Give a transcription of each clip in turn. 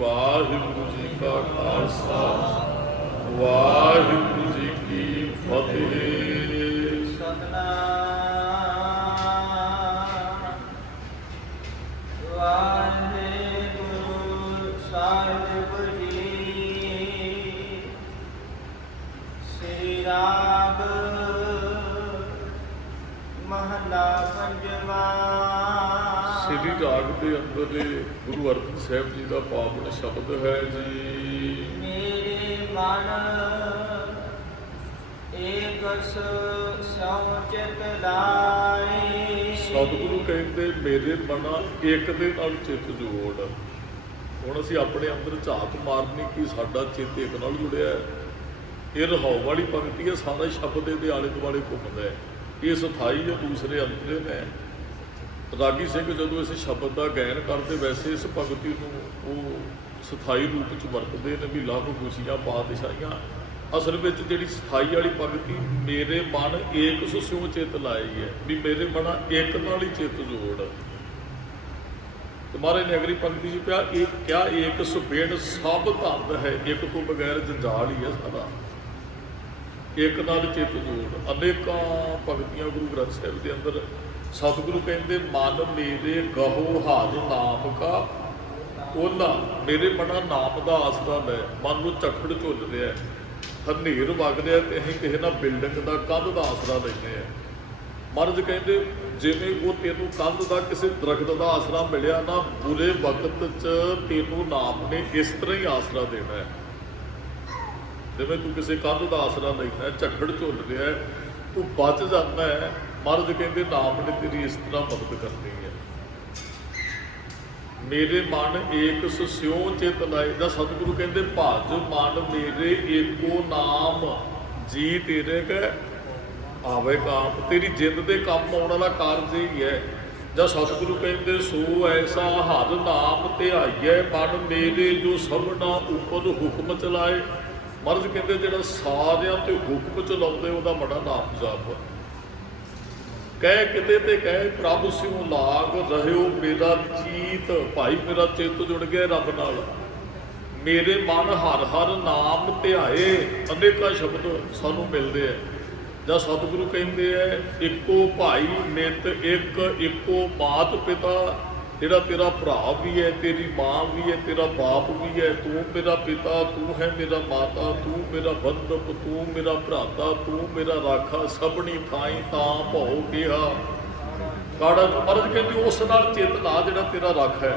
वाहिगुरु जी का खालसा वाहिगुरु जी की फतेह। सतनाम वाहिगुरु साहिब जी। श्री राग महला पंजवा। श्री राग के अंदर गुरु अर्जन साहब जी का पावन शब्द है जी। मेरे मन एक चित लाए। सतगुरु कहते मेरे मना एक दे नाल चित जोड़। हुण असीं अपने अंदर झात मारनी कि साडा चित एक नाल जुड़िया है। ये रहाउ वाली पंक्ति है, सारा शब्द ये आले दुआले घुमदा है। ये सथाई जो दूसरे अंतरे ने रागी सिंह जदों इस शब्द का गायन करते वैसे इस भगती को सथाई रूप च वरतते हैं भी लभ खुशियां पातशाहियां। असल में जी सथाई वाली भगती मेरे मन एक सुस्यों चित लाई है भी मेरे मना एक नाल ही चित जोड़। तो महाराज ने अगली पंक्ति च पिया क्या एक सुबेड़ सब धंद है, एक तो बगैर जंजाल ही है सारा, एक नाल चित जोड़। अनेक भगतियां गुरु ग्रंथ साहिब के अंदर सतगुरु कहते मन मेरे गहो हाज नाम का ओला। मेरे मना नाम का आसरा लै, मन को झखड़ झुल रहा है, हनेर वग रहा है, तो अं किसी ना बिल्डिंग का कंध का आसरा लेने। महाराज कहते जिमें वो तेनों कंध का किसी दरख्त का आसरा मिलिया ना, बुरे वक्त च तेनों नाम ने इस तरह ही आसरा देना है। जिमें तू किसी कंध का आसरा लेना है, झखड़ झुल रहा है, तू बच जाता है। महाराज कहते नाम ने तेरी इस तरह मदद करनी है। मेरे मन एक सुस्यों चित लाए। दा सतगुरु कहते भज मन मेरे एको नाम जी तेरे कै आवे काम। तेरी जिंद के काम आने वाला कारज ही है। ਜਾਂ सतगुरु कहते सो ऐसा हर नाम ध्याइए मन मेरे जो सबना उपर हुक्म चलाए। महाराज कहते जो सारिया ते हुक्म चलाते वह बड़ा नाम जाप। कह किते ते कह प्रभ सिउ लाग रहियो मेरा चीत। भाई मेरा चित जुड़ गया रब नाल। मेरे मन हर हर नाम ध्याए। अनेका शब्द सानू मिलते हैं। ਜਾਂ सतगुरु कहते हैं इको भाई नित एक इको मात पिता। तेरा तेरा भरा भी है, तेरी माँ भी है, तेरा बाप भी है। तू मेरा पिता, तू है मेरा माता, तू मेरा बंधप, तू मेरा भराता, तू मेरा राखा। सबनी थाई तां भौ किहा काड़ा। महाराज कहते उस नाल चित ला जिहड़ा तेरा रख है।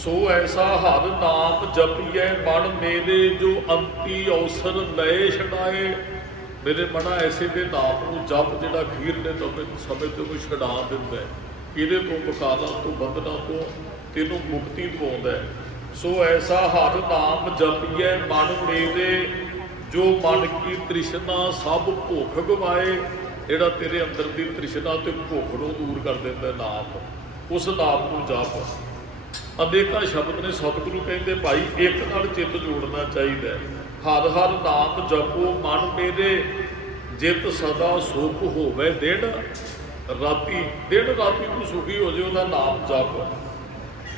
सो ऐसा हर नाम जपिए मन मेरे जो अंती अवसर लय छड़ाए। मेरे मना ऐसे दे नाम को जप जिहड़ा खीरले समय तो छड़ा दिंदा है। ਇਹਦੇ ਤੋਂ ਬਕਾਲਾ ਤੋਂ ਬੰਧਨਾਂ ਤੋਂ ਤੈਨੂੰ ਮੁਕਤੀ ਦਿਵਾਉਂਦਾ ਹੈ। ਸੋ ਐਸਾ ਹਰ ਨਾਮ ਜਪੀਐ ਮਨ ਮੇਰੇ ਜੋ ਮਨ ਕੀ ਤ੍ਰਿਸ਼ਨਾ ਸਭ ਭੁੱਖ ਗਵਾਏ। ਜਿਹੜਾ ਤੇਰੇ ਅੰਦਰ ਦੀ ਤ੍ਰਿਸ਼ਨਾ ਤੇ ਭੁੱਖ ਨੂੰ ਦੂਰ ਕਰ ਦਿੰਦਾ ਨਾਮ, ਉਸ ਨਾਮ ਨੂੰ ਜਪ। ਅਨੇਕਾਂ ਸ਼ਬਦ ਨੇ ਸਤਿਗੁਰੂ ਕਹਿੰਦੇ ਭਾਈ ਇੱਕ ਨਾਲ ਚਿੱਤ ਜੋੜਨਾ ਚਾਹੀਦਾ। ਹਰ ਹਰ ਨਾਮ ਜਪੋ ਮਨ ਮੇਰੇ ਜਿਤ ਸਦਾ ਸੁਖ ਹੋਵੇ ਦਿਨ राती। दिन राती तू सुखी हो जाए वह नाम जप।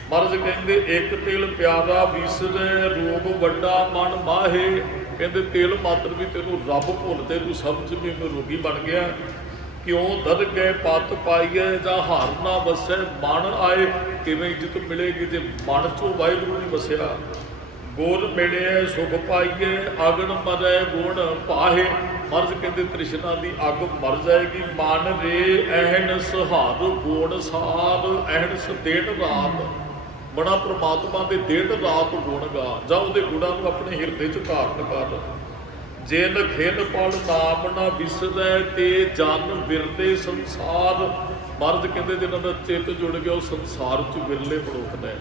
महाराज कहते एक तिल प्यारा विसरे रोग वड्डा मन माहे। कहते तिल मात्र भी तेनों रब भुलते तू समझ भी मैं रोगी बन गया। क्यों दर गए पत पाईए जा हार ना वसे मन आए। किवें इज्जत मिलेगी जे मन चो वाहिगुरू नहीं वसिया। गुर मिले सुख पाईए अगन मरै गुण पाहे। महाराज कहते तृष्णा की अग मर जाएगी। मन रे अहन सहार गुण सार अहनस दिन रात। बड़ा परमात्मा के दिन रात गुण गा जा उहदे गुणां नूं अपने हिरदे च धारण कर। जिन खिन पल नाम ना विसरै ते जन विरले संसार। महाराज कहते जिन्हां दा चित जुड़ गया वो संसार च विरले मनुख ने।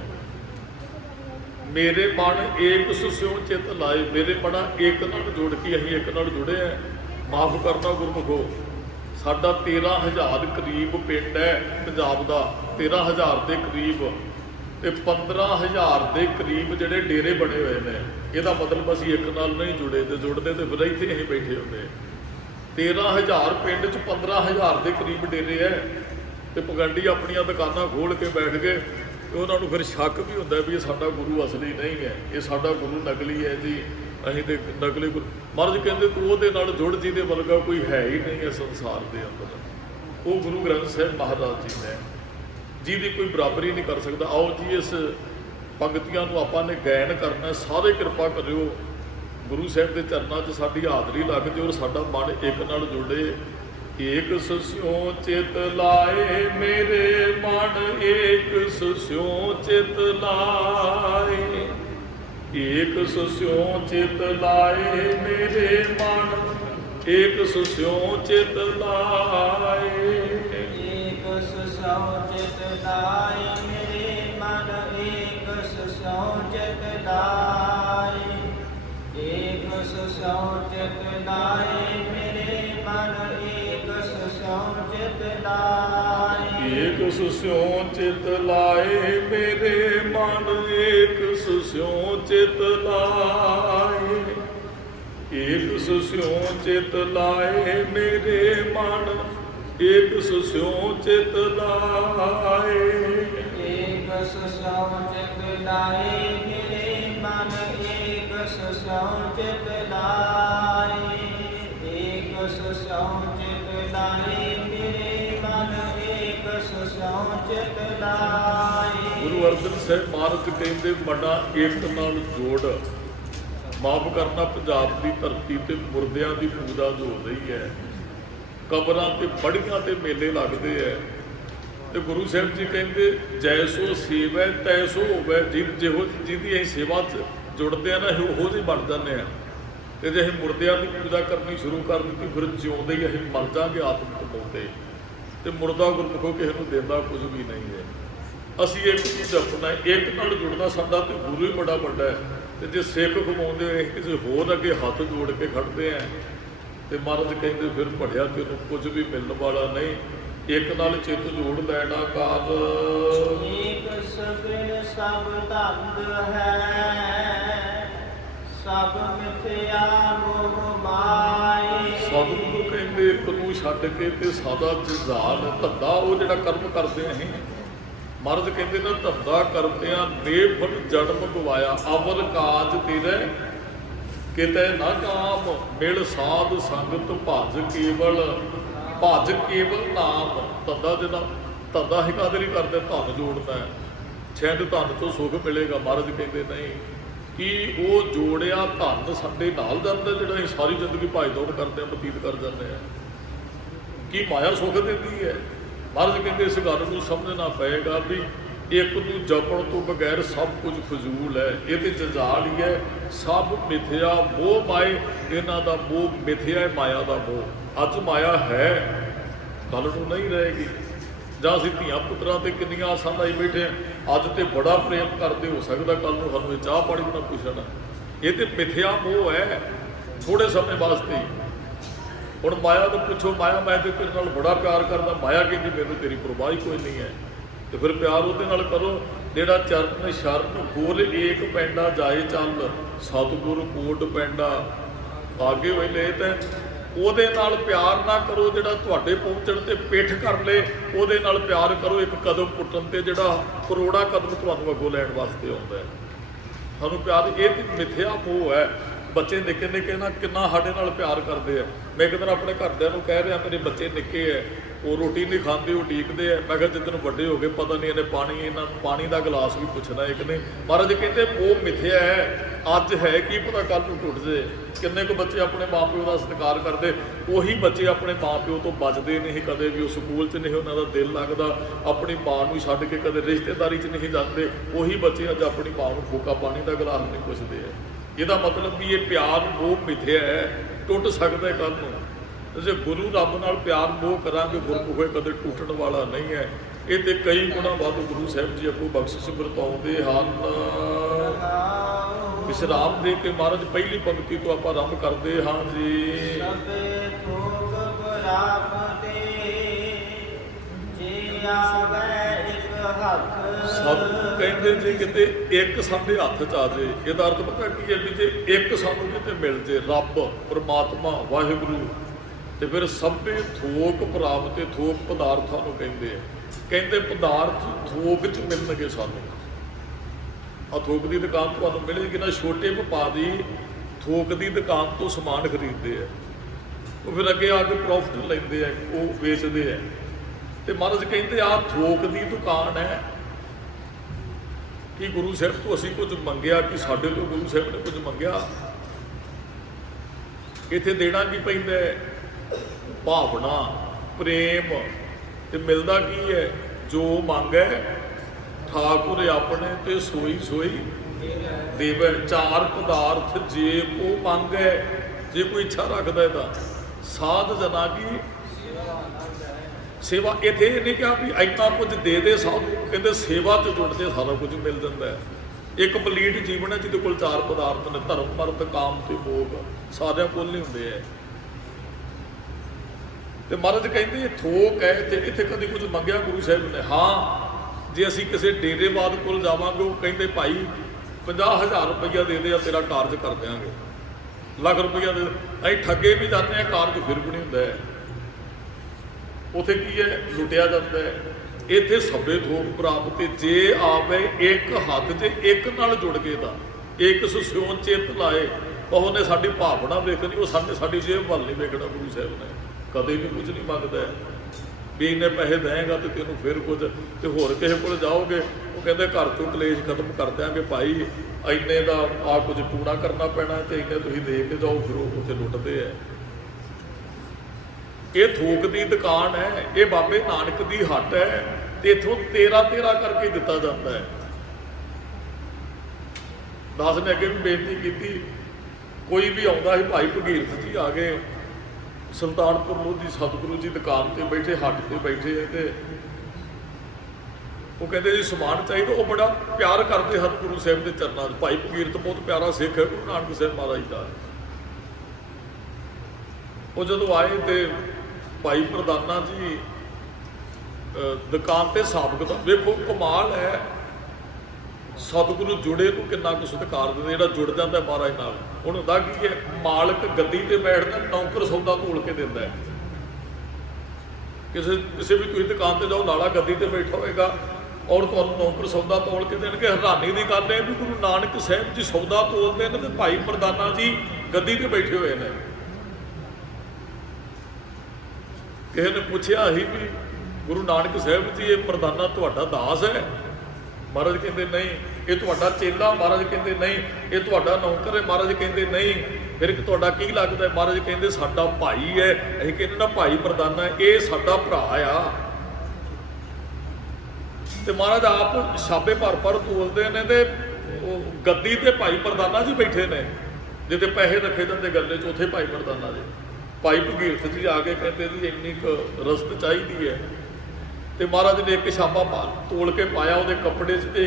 मेरे मन एक सुस्यों चित लाए। मेरे मना एक नाल जुड़ के असीं एक नाल जुड़े हैं। माफ़ करना गुरमुखो साडा 13,000 करीब पिंड है पंजाब का। 13,000 के करीब ते 15,000 के करीब जिहड़े डेरे बने हुए हैं। ਇਹਦਾ मतलब असीं एक नाल नहीं जुड़े तो जुड़ते तो फिर इत्थे असीं बैठे होंदे। 13,000 पिंड च 15,000 के करीब डेरे है। तो पगंडी अपनियां दुकानां खोल के बैठ गए ਉਹਨਾਂ ਨੂੰ ਫਿਰ ਸ਼ੱਕ ਵੀ ਹੁੰਦਾ ਵੀ ਇਹ ਸਾਡਾ ਗੁਰੂ ਅਸਲੀ ਨਹੀਂ ਹੈ, ਇਹ ਸਾਡਾ ਗੁਰੂ ਨਕਲੀ ਹੈ ਜੀ, ਅਸੀਂ ਤੇ ਨਕਲੀ ਗੁਰੂ। ਮਹਾਰਾਜ ਕਹਿੰਦੇ ਤੂੰ ਉਹਦੇ ਨਾਲ ਜੁੜ ਜਿਹਦੇ ਵਰਗਾ ਕੋਈ ਹੈ ਹੀ ਨਹੀਂ ਹੈ ਸੰਸਾਰ ਦੇ ਅੰਦਰ। ਉਹ ਗੁਰੂ ਗ੍ਰੰਥ ਸਾਹਿਬ ਮਹਾਰਾਜ ਜੀ ਨੇ, ਜਿਹਦੀ ਕੋਈ ਬਰਾਬਰੀ ਨਹੀਂ ਕਰ ਸਕਦਾ। ਆਓ ਜੀ ਇਸ ਪੰਕਤੀਆਂ ਨੂੰ ਆਪਾਂ ਨੇ ਗਾਇਨ ਕਰਨਾ। ਸਾਰੇ ਕਿਰਪਾ ਕਰਿਓ ਗੁਰੂ ਸਾਹਿਬ ਦੇ ਚਰਨਾਂ 'ਚ ਸਾਡੀ ਹਾਜ਼ਰੀ ਲੱਗ ਜੇ ਔਰ ਸਾਡਾ ਮਨ ਇੱਕ ਨਾਲ ਜੁੜੇ। ਏਕ ਸਸਿਓ ਚਿਤ ਲਾਏ ਮੇਰੇ ਮਨ, ਏਕ ਸਸਿਓ ਚਿਤ ਲਾਏ, ਏਕ ਸਸਿਓ ਚਿਤ ਲਾਏ ਮੇਰੇ ਮਨ, ਏਕ ਸਸਿਓ ਚਿਤ ਲਾਏ। ਏਕ ਸਸਿਓ ਚਿਤ ਲਾਏ ਮੇਰੇ ਮਨ, ਏਕ ਸਸਿਓ ਚਿਤ ਲਾਏ, ਏਕ ਸਸਿਓ ਚਿਤ ਲਾਏ ਮੇਰੇ ਮਨ, ਏਕ ਸਸਿਓ ਚਿਤ ਲਾਏ। ਏਕ ਸਸਿਓ ਚਿਤ ਲਾਏ ਮੇਰੇ ਮਨ, ਏਕ ਸਸਿਓ ਚਿਤ ਲਾਏ, ਏਕ ਸਸਿਓ ਚਿਤ ਲਾਏ ਮੇਰੇ ਮਨ, ਏਕ ਸਸਿਓ ਚਿਤ ਲਾਏ। ਏਕ ਸਸਿਓ ਚਿਤ ਲਾਏ ਮੇਰੇ ਮਨ, ਏਕ ਸਸਿਓ ਚਿਤ ਲਾਏ, ਏਕ ਸਸਿਓ ਚਿਤ ਲਾਏ ਮੇਰੇ ਮਨ, ਏਕ ਸਸਿਓ ਚਿਤ ਲਾਏ। ਗੁਰੂ ਅਰਜਨ ਸਾਹਿਬ ਮਹਾਰਾਜ ਕਹਿੰਦੇ ਮਨਾ ਇੱਕ ਨਾਲ ਜੋੜ। ਮਾਫ ਕਰਨਾ, ਪੰਜਾਬ ਦੀ ਧਰਤੀ ਤੇ ਮੁਰਦਿਆਂ ਦੀ ਪੂਜਾ ਜੋ ਹੋ ਰਹੀ ਹੈ, ਕਬਰਾਂ ਤੇ ਬੜੀਆਂ ਤੇ ਮੇਲੇ ਲੱਗਦੇ ਹੈ, ਤੇ ਗੁਰੂ ਸਾਹਿਬ ਜੀ ਕਹਿੰਦੇ ਜੈਸੋ ਸੇਵੈ ਤੈਸੋ ਹੋਵੇ। ਜਿਹੋ ਜਿਹਦੀ ਅਸੀਂ ਸੇਵਾ 'ਚ ਜੁੜਦੇ ਆ ਨਾ, ਉਹੋ ਜਿਹੇ ਬਣ ਜਾਂਦੇ ਆ। ਤੇ ਜੇ ਅਸੀਂ ਮੁਰਦਿਆਂ ਦੀ ਪੂਜਾ ਕਰਨੀ ਸ਼ੁਰੂ ਕਰ ਦਿੱਤੀ, ਫਿਰ ਜਿਉਂਦੇ ਹੀ ਅਸੀਂ ਮਰ ਜਾਵਾਂਗੇ ਆਤਮਿਕ ਮੌਤੇ। ਤੇ ਮੁਰਦਾ ਗੁਰਮੁਖੋ ਕਿਸੇ ਨੂੰ ਦਿੰਦਾ ਕੁਝ ਵੀ ਨਹੀਂ ਹੈ। ਅਸੀਂ ਇੱਕ ਚੀਜ਼ ਜਪਣਾ, ਇੱਕ ਨਾਲ ਜੁੜਨਾ। ਸਾਡਾ ਤੇ ਗੁਰੂ ਹੀ ਬੜਾ ਵੱਡਾ ਹੈ। ਤੇ ਜੇ ਸਿੱਖ ਕਮਾਉਂਦੇ ਹੋਏ ਕਿਸੇ ਹੋਰ ਅੱਗੇ ਹੱਥ ਜੋੜ ਕੇ ਖੜਦੇ ਆ, ਤੇ ਮਹਾਰਾਜ ਕਹਿੰਦੇ ਫਿਰ ਪੜਿਆ ਤੈਨੂੰ ਕੁਝ ਵੀ ਮਿਲਣ ਵਾਲਾ ਨਹੀਂ। ਇੱਕ ਨਾਲ ਚਿੱਤ ਜੋੜ ਲੈਣਾ ਕਾਲ। ਏਕ ਸਗਲ ਸਭ ਧੰਦ ਹੈ, ਸਭ ਮਿਥਿਆ ਮੋਹ ਮਾਏ। ਸਤਿਗੁਰੂ ਕਹਿੰਦੇ ਇੱਕ ਨੂੰ ਛੱਡ ਕੇ ਤੇ ਸਾਦਾ ਜਜ਼ਾਲ ਧੰਦਾ, ਉਹ ਜਿਹੜਾ ਕਰਮ ਕਰਦੇ ਅਸੀਂ। ਮਹਾਰਾਜ ਕਹਿੰਦੇ ਨਾ ਧੰਦਾ ਕਰਦਿਆਂ ਬੇਫਲ ਜਨਮ ਗਵਾਇਆ, ਅਵਰ ਕਾਜ ਤੇਰੇ ਕਿਤੇ ਨਾ ਕਾਮ। ਮਿਲ ਸਾਧ ਸੰਗਤ ਭਜ ਕੇਵਲ, ਭਜ ਕੇਵਲ ਨਾਮ। ਧੰਦਾ ਜਿਹਦਾ ਧੰਦਾ ਹੀ ਕਾਹਦੇ ਲਈ ਕਰਦੇ, ਧਨ ਜੋੜਦਾ ਹੈ, ਸ਼ਾਇਦ ਧਨ ਤੋਂ ਸੁੱਖ ਮਿਲੇਗਾ। ਮਹਾਰਾਜ ਕਹਿੰਦੇ ਨਹੀਂ, ਕਿ ਉਹ ਜੋੜਿਆ ਧਨ ਸਾਡੇ ਨਾਲ ਜਾਂਦਾ, ਜਿਹੜਾ ਅਸੀਂ ਸਾਰੀ ਜ਼ਿੰਦਗੀ ਭਾਈ ਦੌੜ ਕਰਦੇ ਹਾਂ, ਬਤੀਤ ਕਰ ਜਾਂਦੇ ਹਾਂ। ਕੀ ਮਾਇਆ ਸੁੱਖ ਦਿੰਦੀ ਹੈ? ਮਹਾਰਾਜ ਕਹਿੰਦੇ ਇਸ ਗੱਲ ਨੂੰ ਸਮਝਣਾ ਪਏਗਾ ਵੀ ਇੱਕ ਨੂੰ ਜਪਣ ਤੋਂ ਬਗੈਰ ਸਭ ਕੁਝ ਫਜ਼ੂਲ ਹੈ। ਇਹ ਤੇ ਜੰਜਾਲ ਹੀ ਹੈ। ਸਭ ਮਿਥਿਆ ਮੋਹ ਮਾਏ, ਇਹਨਾਂ ਦਾ ਮੋਹ ਮਿਥਿਆ ਹੈ, ਮਾਇਆ ਦਾ ਮੋਹ। ਅੱਜ ਮਾਇਆ ਹੈ, ਕੱਲ ਨੂੰ ਨਹੀਂ ਰਹੇਗੀ। ਜਾਂ ਅਸੀਂ ਧੀਆਂ ਪੁੱਤਰਾਂ ਤੇ ਕਿੰਨੀਆਂ ਆਸਾਂ ਲਾਈ ਬੈਠੇ ਹਾਂ, ਅੱਜ ਤੇ ਬੜਾ ਪ੍ਰੇਮ ਕਰਦੇ, ਹੋ ਸਕਦਾ ਕੱਲ ਨੂੰ ਸਾਨੂੰ ਇਹ ਚਾਹ ਪਾਣੀ ਨਾ ਪੁੱਛਣਾ। ਇਹ ਤੇ ਮਿਥਿਆ ਮੋਹ ਹੈ, ਥੋੜੇ ਸਮੇਂ ਵਾਸਤੇ। ਹੁਣ ਮਾਇਆ ਨੂੰ ਪੁੱਛੋ, ਮਾਇਆ ਮੈਂ ਤੇ ਤੇਰੇ ਨਾਲ ਬੜਾ ਪਿਆਰ ਕਰਦਾ, ਮਾਇਆ ਕਹਿੰਦੀ ਮੈਨੂੰ ਤੇਰੀ ਪਰਵਾਹ ਹੀ ਕੋਈ ਨਹੀਂ ਹੈ। ਤੇ ਫਿਰ ਪਿਆਰ ਉਹਦੇ ਨਾਲ ਕਰੋ ਜਿਹੜਾ ਚਰਨ ਸ਼ਰਨ ਫੁੱਲ ਏਕ ਪੈਂਡਾ ਜਾਏ ਚੱਲ, ਸਤਿਗੁਰ ਕੋਟ ਪੈਂਡਾ ਆਗੇ ਹੋਏ ਲੈ। ਤੇ ਉਹਦੇ ਨਾਲ ਪਿਆਰ ਨਾ ਕਰੋ ਜਿਹੜਾ ਤੁਹਾਡੇ ਪਹੁੰਚਣ ਤੇ ਪਿੱਠ ਕਰ ਲੇ, ਉਹਦੇ ਨਾਲ ਪਿਆਰ ਕਰੋ ਇੱਕ ਕਦਮ ਪੁੱਟਣ ਤੇ ਜਿਹੜਾ ਕਰੋੜਾ ਕਦਮ ਤੁਹਾਨੂੰ ਅੱਗੋਂ ਲੈਣ ਵਾਸਤੇ ਆਉਂਦਾ ਹੈ। ਸਾਨੂੰ ਪਿਆਰ ਇਹ ਤੇ ਮਿਥਿਆ ਮੋਹ ਹੈ। ਬੱਚੇ ਨਿੱਕੇ ਨਿੱਕੇ ਨਾਲ ਕਿੰਨਾ ਸਾਡੇ ਨਾਲ ਪਿਆਰ ਕਰਦੇ ਆ। ਮੈਂ ਇੱਕ ਦਿਨ ਆਪਣੇ ਘਰਦਿਆਂ ਨੂੰ ਕਹਿ ਰਿਹਾ, ਮੇਰੇ ਬੱਚੇ ਨਿੱਕੇ ਹੈ, ਉਹ ਰੋਟੀ ਨਹੀਂ ਖਾਂਦੇ, ਉਹ ਉਡੀਕਦੇ ਆ। ਮੈਂ ਕਿਹਾ ਜਿੱਦਣ ਵੱਡੇ ਹੋ ਗਏ ਪਤਾ ਨਹੀਂ ਇਹਨੇ ਪਾਣੀ, ਇਹਨਾਂ ਪਾਣੀ ਦਾ ਗਲਾਸ ਵੀ ਪੁੱਛਣਾ ਇੱਕ ਨੇ। ਮਹਾਰਾਜ ਕਹਿੰਦੇ ਉਹ ਮਿਥਿਆ ਹੈ, ਅੱਜ ਹੈ ਕੀ ਪਤਾ ਕੱਲ ਨੂੰ ਟੁੱਟ ਜੇ। ਕਿੰਨੇ ਕੁ ਬੱਚੇ ਆਪਣੇ ਮਾਂ-ਪਿਓ ਦਾ ਸਤਿਕਾਰ ਕਰਦੇ, ਉਹੀ ਬੱਚੇ ਆਪਣੇ ਮਾਂ-ਪਿਓ ਤੋਂ ਬਚਦੇ ਨਹੀਂ ਕਦੇ ਵੀ। ਉਹ ਸਕੂਲ 'ਚ ਨਹੀਂ ਉਹਨਾਂ ਦਾ ਦਿਲ ਲੱਗਦਾ, ਆਪਣੀ ਮਾਂ ਨੂੰ ਛੱਡ ਕੇ ਕਦੇ ਰਿਸ਼ਤੇਦਾਰੀ 'ਚ ਨਹੀਂ ਜਾਂਦੇ। ਉਹੀ ਬੱਚੇ ਅੱਜ ਆਪਣੀ ਮਾਂ ਨੂੰ ਫੋਕਾ ਪਾਣੀ ਦਾ ਗਲਾਸ ਨਹੀਂ ਪੁੱਛਦੇ ਆ। ਇਹਦਾ ਮਤਲਬ ਵੀ ਇਹ ਪਿਆਰ ਮੋਹ ਮਿਥਿਆ ਹੈ, ਟੁੱਟ ਸਕਦਾ ਕੱਲ ਨੂੰ। ਜੇ ਗੁਰੂ ਰੱਬ ਨਾਲ ਪਿਆਰ ਮੋਹ ਕਰਾਂਗੇ, ਗੁਰਮੁਖੇ ਕਦੇ ਟੁੱਟਣ ਵਾਲਾ ਨਹੀਂ ਹੈ। ਇਹ ਤੇ ਕਈ ਗੁਣਾ ਵੱਧ ਗੁਰੂ ਸਾਹਿਬ ਜੀ ਅੱਗੋਂ ਬਖਸ਼ਿਸ਼ ਵਰਤਾਉਂਦੇ ਹਨ। ਵਿਸ਼ਰਾਮ ਦੇ ਕੇ ਮਹਾਰਾਜ ਪਹਿਲੀ ਪੰਕਤੀ ਤੋਂ ਆਪਾਂ ਆਰੰਭ ਕਰਦੇ ਹਾਂ ਜੀ। ਸਭੇ ਭੋਗ ਪ੍ਰਾਪਤੇ ਜੇ ਆਵੇ ਇੱਕ ਹੱਥ। ਸਭ ਕਹਿੰਦੇ ਜੇ ਕਿਤੇ ਇੱਕ ਸਾਡੇ ਹੱਥ 'ਚ ਆ ਜੇ, ਇਹਦਾ ਅਰਥ ਪਤਾ ਕੀ ਹੈ ਵੀ ਜੇ ਇੱਕ ਸਾਨੂੰ ਕਿਤੇ ਮਿਲ ਜੇ, ਰੱਬ ਪਰਮਾਤਮਾ ਵਾਹਿਗੁਰੂ, ਤੇ ਫਿਰ ਸਭੇ ਥੋਕ ਪ੍ਰਾਪਤੇ, ਥੋਕ ਪਦਾਰਥਾਂ ਨੂੰ ਕਹਿੰਦੇ ਆ। ਕਹਿੰਦੇ ਪਦਾਰਥ ਥੋਕ 'ਚ ਮਿਲਣਗੇ ਸਾਨੂੰ। ਆ ਥੋਕ ਦੀ ਦੁਕਾਨ ਤੁਹਾਨੂੰ ਮਿਲੇਗੀ ਨਾ, ਛੋਟੇ ਵਪਾਰੀ ਥੋਕ ਦੀ ਦੁਕਾਨ ਤੋਂ ਸਮਾਨ ਖਰੀਦਦੇ ਆ, ਉਹ ਫਿਰ ਅੱਗੇ ਆ ਕੇ ਪ੍ਰੋਫਿਟ ਲੈਂਦੇ ਆ, ਉਹ ਵੇਚਦੇ ਆ। ਤੇ ਮਹਾਰਾਜ ਕਹਿੰਦੇ ਆ ਥੋਕ ਦੀ ਦੁਕਾਨ ਹੈ ਕਿ ਗੁਰੂ ਸਾਹਿਬ ਤੋਂ ਅਸੀਂ ਕੁਝ ਮੰਗਿਆ, ਕਿ ਸਾਡੇ ਤੋਂ ਗੁਰੂ ਸਾਹਿਬ ਨੇ ਕੁਝ ਮੰਗਿਆ। ਇੱਥੇ ਦੇਣਾ ਕੀ ਪੈਂਦਾ ਹੈ? ਭਾਵਨਾ, ਪ੍ਰੇਮ। ਤੇ ਮਿਲਦਾ ਕੀ ਹੈ? ਜੋ ਮੰਗੈ ਠਾਕੁਰ ਆਪਣੇ ਤੇ ਸੋਈ ਸੋਈ ਦੇਵੈ। ਚਾਰ ਪਦਾਰਥ ਜੇ ਕੋ ਮੰਗੈ, ਜੇ ਕੋਈ ਇੱਛਾ ਰੱਖਦਾ ਹੈ ਤਾਂ ਸਾਧ ਜਨਾ ਕੀ ਸੇਵਾ। ਇੱਥੇ ਇਹ ਨਹੀਂ ਕਿਹਾ ਵੀ ਇੰਨਾ ਕੁਝ ਦੇ ਦੇ ਸਾਧੂ, ਕਹਿੰਦੇ ਸੇਵਾ 'ਚ ਜੁੜ ਜੇ ਸਾਰਾ ਕੁਝ ਮਿਲ ਜਾਂਦਾ ਹੈ। ਇੱਕ ਕੰਪਲੀਟ ਜੀਵਨ ਹੈ ਜਿਹਦੇ ਕੋਲ ਚਾਰ ਪਦਾਰਥ ਨੇ, ਧਰਮ, ਅਰਥ, ਕਾਮ ਤੇ ਭੋਗ, ਸਾਰਿਆਂ ਕੋਲ ਨਹੀਂ ਹੁੰਦੇ ਹੈ। ਤੇ ਮਹਾਰਾਜ ਕਹਿੰਦੇ ਇਹ ਥੋਕ ਹੈ, ਤੇ ਇੱਥੇ ਕਦੀ ਕੁਝ ਮੰਗਿਆ ਗੁਰੂ ਸਾਹਿਬ ਨੇ? ਹਾਂ, ਜੇ ਅਸੀਂ ਕਿਸੇ ਡੇਰੇਵਾਦ ਕੋਲ ਜਾਵਾਂਗੇ, ਉਹ ਕਹਿੰਦੇ ਭਾਈ 50,000 ਰੁਪਈਆ ਦੇ ਦੇ, ਆ ਤੇਰਾ ਕਾਰਜ ਕਰ ਦਿਆਂਗੇ, ਲੱਖ ਰੁਪਈਆ ਦੇ। ਅਸੀਂ ਠੱਗੇ ਵੀ ਜਾਂਦੇ ਹਾਂ, ਕਾਰਜ ਫਿਰ ਵੀ ਨਹੀਂ ਹੁੰਦਾ ਹੈ। ਉੱਥੇ ਕੀ ਹੈ? ਲੁੱਟਿਆ ਜਾਂਦਾ ਹੈ। ਇੱਥੇ ਸਭੇ ਥੋਕ ਪ੍ਰਾਪਤ, ਜੇ ਆਵੇ ਇੱਕ ਹੱਥ 'ਚ ਇੱਕ ਨਾਲ ਜੁੜ ਕੇ ਦਾ, ਇੱਕ ਸੁਸਿਉਂ ਚਿੱਤ ਲਾਏ। ਉਹਨੇ ਸਾਡੀ ਭਾਵਨਾ ਵੇਖਣੀ, ਉਹ ਸਾਡੀ ਜੇਬ ਵੱਲ ਨਹੀਂ ਵੇਖਣਾ। ਗੁਰੂ ਸਾਹਿਬ ਨੇ ਕਦੇ ਵੀ ਕੁਝ ਨਹੀਂ ਮੰਗਦਾ ਵੀ ਇੰਨੇ ਪੈਸੇ ਦੇਏਗਾ ਤੇ ਤੈਨੂੰ ਫਿਰ ਕੁਝ। ਤੇ ਹੋਰ ਕਿਸੇ ਕੋਲ ਜਾਓਗੇ, ਉਹ ਕਹਿੰਦੇ ਘਰ ਤੋਂ ਕਲੇਸ਼ ਖਤਮ ਕਰ ਦਿਆਂਗੇ ਭਾਈ, ਇੰਨੇ ਦਾ ਆ ਕੁਝ ਪੂਰਾ ਕਰਨਾ ਪੈਣਾ ਤੇ ਇੰਨੇ ਤੁਸੀਂ ਦੇ ਕੇ ਜਾਓ। ਫਿਰ ਉਹ ਉੱਥੇ ਲੁੱਟਦੇ ਆ। ਇਹ ਥੋਕ ਦੀ ਦੁਕਾਨ ਹੈ, ਇਹ ਬਾਬੇ ਨਾਨਕ ਦੀ ਹੱਟ ਹੈ, ਤੇ ਇਥੋਂ 13 ਕਰਕੇ ਦਿੱਤਾ ਜਾਂਦਾ ਹੈ। ਦਾਸ ਨੇ ਅੱਗੇ ਵੀ ਬੇਨਤੀ ਕੀਤੀ, ਕੋਈ ਵੀ ਆਉਂਦਾ ਸੀ, ਭਾਈ ਭਗੀਰਥ ਜੀ ਆ ਗਏ ਸੁਲਤਾਨਪੁਰ ਲੋਧੀ, ਸਤਿਗੁਰੂ ਜੀ ਦੁਕਾਨ ਤੇ ਬੈਠੇ, ਹੱਟ ਤੇ ਬੈਠੇ, ਤੇ ਉਹ ਕਹਿੰਦੇ ਜੀ ਸਮਾਨ ਚਾਹੀਦਾ। ਉਹ ਬੜਾ ਪਿਆਰ ਕਰਦੇ ਹਨ ਗੁਰੂ ਸਾਹਿਬ ਦੇ ਚਰਨਾਂ 'ਚ। ਭਾਈ ਭਗੀਰਥ ਬਹੁਤ ਪਿਆਰਾ ਸਿੱਖ ਹੈ ਗੁਰੂ ਨਾਨਕ ਸਾਹਿਬ ਮਹਾਰਾਜ ਦਾ। ਉਹ ਜਦੋਂ ਆਏ ਤੇ ਭਾਈ ਪ੍ਰਧਾਨਾ ਜੀ ਦੁਕਾਨ ਤੇ ਹਿਸਾਬ ਕਿਤਾਬ ਵੇਖੋ, ਕਮਾਲ ਹੈ। ਸਤਿਗੁਰੂ ਜੁੜੇ ਨੂੰ ਕਿੰਨਾ ਕੁ ਸਤਿਕਾਰ ਦਿੰਦੇ, ਜਿਹੜਾ ਜੁੜ ਜਾਂਦਾ ਮਹਾਰਾਜ ਨਾਲ। ਹੁਣ ਹੁੰਦਾ ਕੀ ਹੈ? ਮਾਲਕ ਗੱਦੀ ਤੇ ਬੈਠਦਾ, ਨੌਕਰ ਸੌਦਾ ਤੋਲ ਕੇ ਦਿੰਦਾ ਹੈ। ਕਿਸੇ ਵੀ ਤੁਸੀਂ ਦੁਕਾਨ ਤੇ ਜਾਓ, ਲਾਲਾ ਗੱਦੀ ਤੇ ਬੈਠਾ ਹੋਏਗਾ ਔਰ ਤੁਹਾਨੂੰ ਨੌਕਰ ਸੌਦਾ ਤੋਲ ਕੇ ਦੇਣਗੇ। ਹੈਰਾਨੀ ਦੀ ਗੱਲ ਹੈ ਵੀ ਗੁਰੂ ਨਾਨਕ ਸਾਹਿਬ ਜੀ ਸੌਦਾ ਤੋਲਦੇ ਨੇ ਤੇ ਭਾਈ ਪ੍ਰਧਾਨਾ ਜੀ ਗੱਦੀ ਤੇ ਬੈਠੇ ਹੋਏ ਨੇ। ਕਿਸੇ ਨੇ ਪੁੱਛਿਆ ਸੀ ਵੀ ਗੁਰੂ ਨਾਨਕ ਸਾਹਿਬ ਜੀ ਇਹ ਪ੍ਰਧਾਨਾ ਤੁਹਾਡਾ ਦਾਸ ਹੈ? ਮਹਾਰਾਜ ਕਹਿੰਦੇ ਨਹੀਂ। ਇਹ ਤੁਹਾਡਾ ਚੇਲਾ? ਮਹਾਰਾਜ ਕਹਿੰਦੇ ਨਹੀਂ। ਇਹ ਤੁਹਾਡਾ ਨੌਕਰ ਹੈ? ਮਹਾਰਾਜ ਕਹਿੰਦੇ ਨਹੀਂ। ਫਿਰ ਤੁਹਾਡਾ ਕੀ ਲੱਗਦਾ? ਮਹਾਰਾਜ ਕਹਿੰਦੇ ਸਾਡਾ ਭਾਈ ਹੈ। ਅਸੀਂ ਕਹਿੰਦੇ ਨਾ ਭਾਈ ਪ੍ਰਧਾਨਾ, ਇਹ ਸਾਡਾ ਭਰਾ ਆ। ਤੇ ਮਹਾਰਾਜ ਆਪ ਛਾਪੇ ਭਰ ਤੋਲਦੇ ਨੇ, ਤੇ ਉਹ ਗੱਦੀ ਤੇ ਭਾਈ ਪ੍ਰਧਾਨਾ ਜੀ ਬੈਠੇ ਨੇ, ਜਿੱਥੇ ਪੈਸੇ ਰੱਖੇ ਜਾਂਦੇ ਗੱਲੇ 'ਚ, ਉੱਥੇ ਭਾਈ ਪ੍ਰਧਾਨਾ ਜੀ। ਭਾਈ ਭਗੀਰਥ ਜੀ ਆ ਕੇ ਕਹਿੰਦੇ ਜੀ ਇੰਨੀ ਕੁ ਰਸਤ ਚਾਹੀਦੀ ਹੈ। ਤੇ ਮਹਾਰਾਜ ਨੇ ਇੱਕ ਛਾਪਾ ਤੋਲ ਕੇ ਪਾਇਆ ਉਹਦੇ ਕੱਪੜੇ 'ਚ, ਤੇ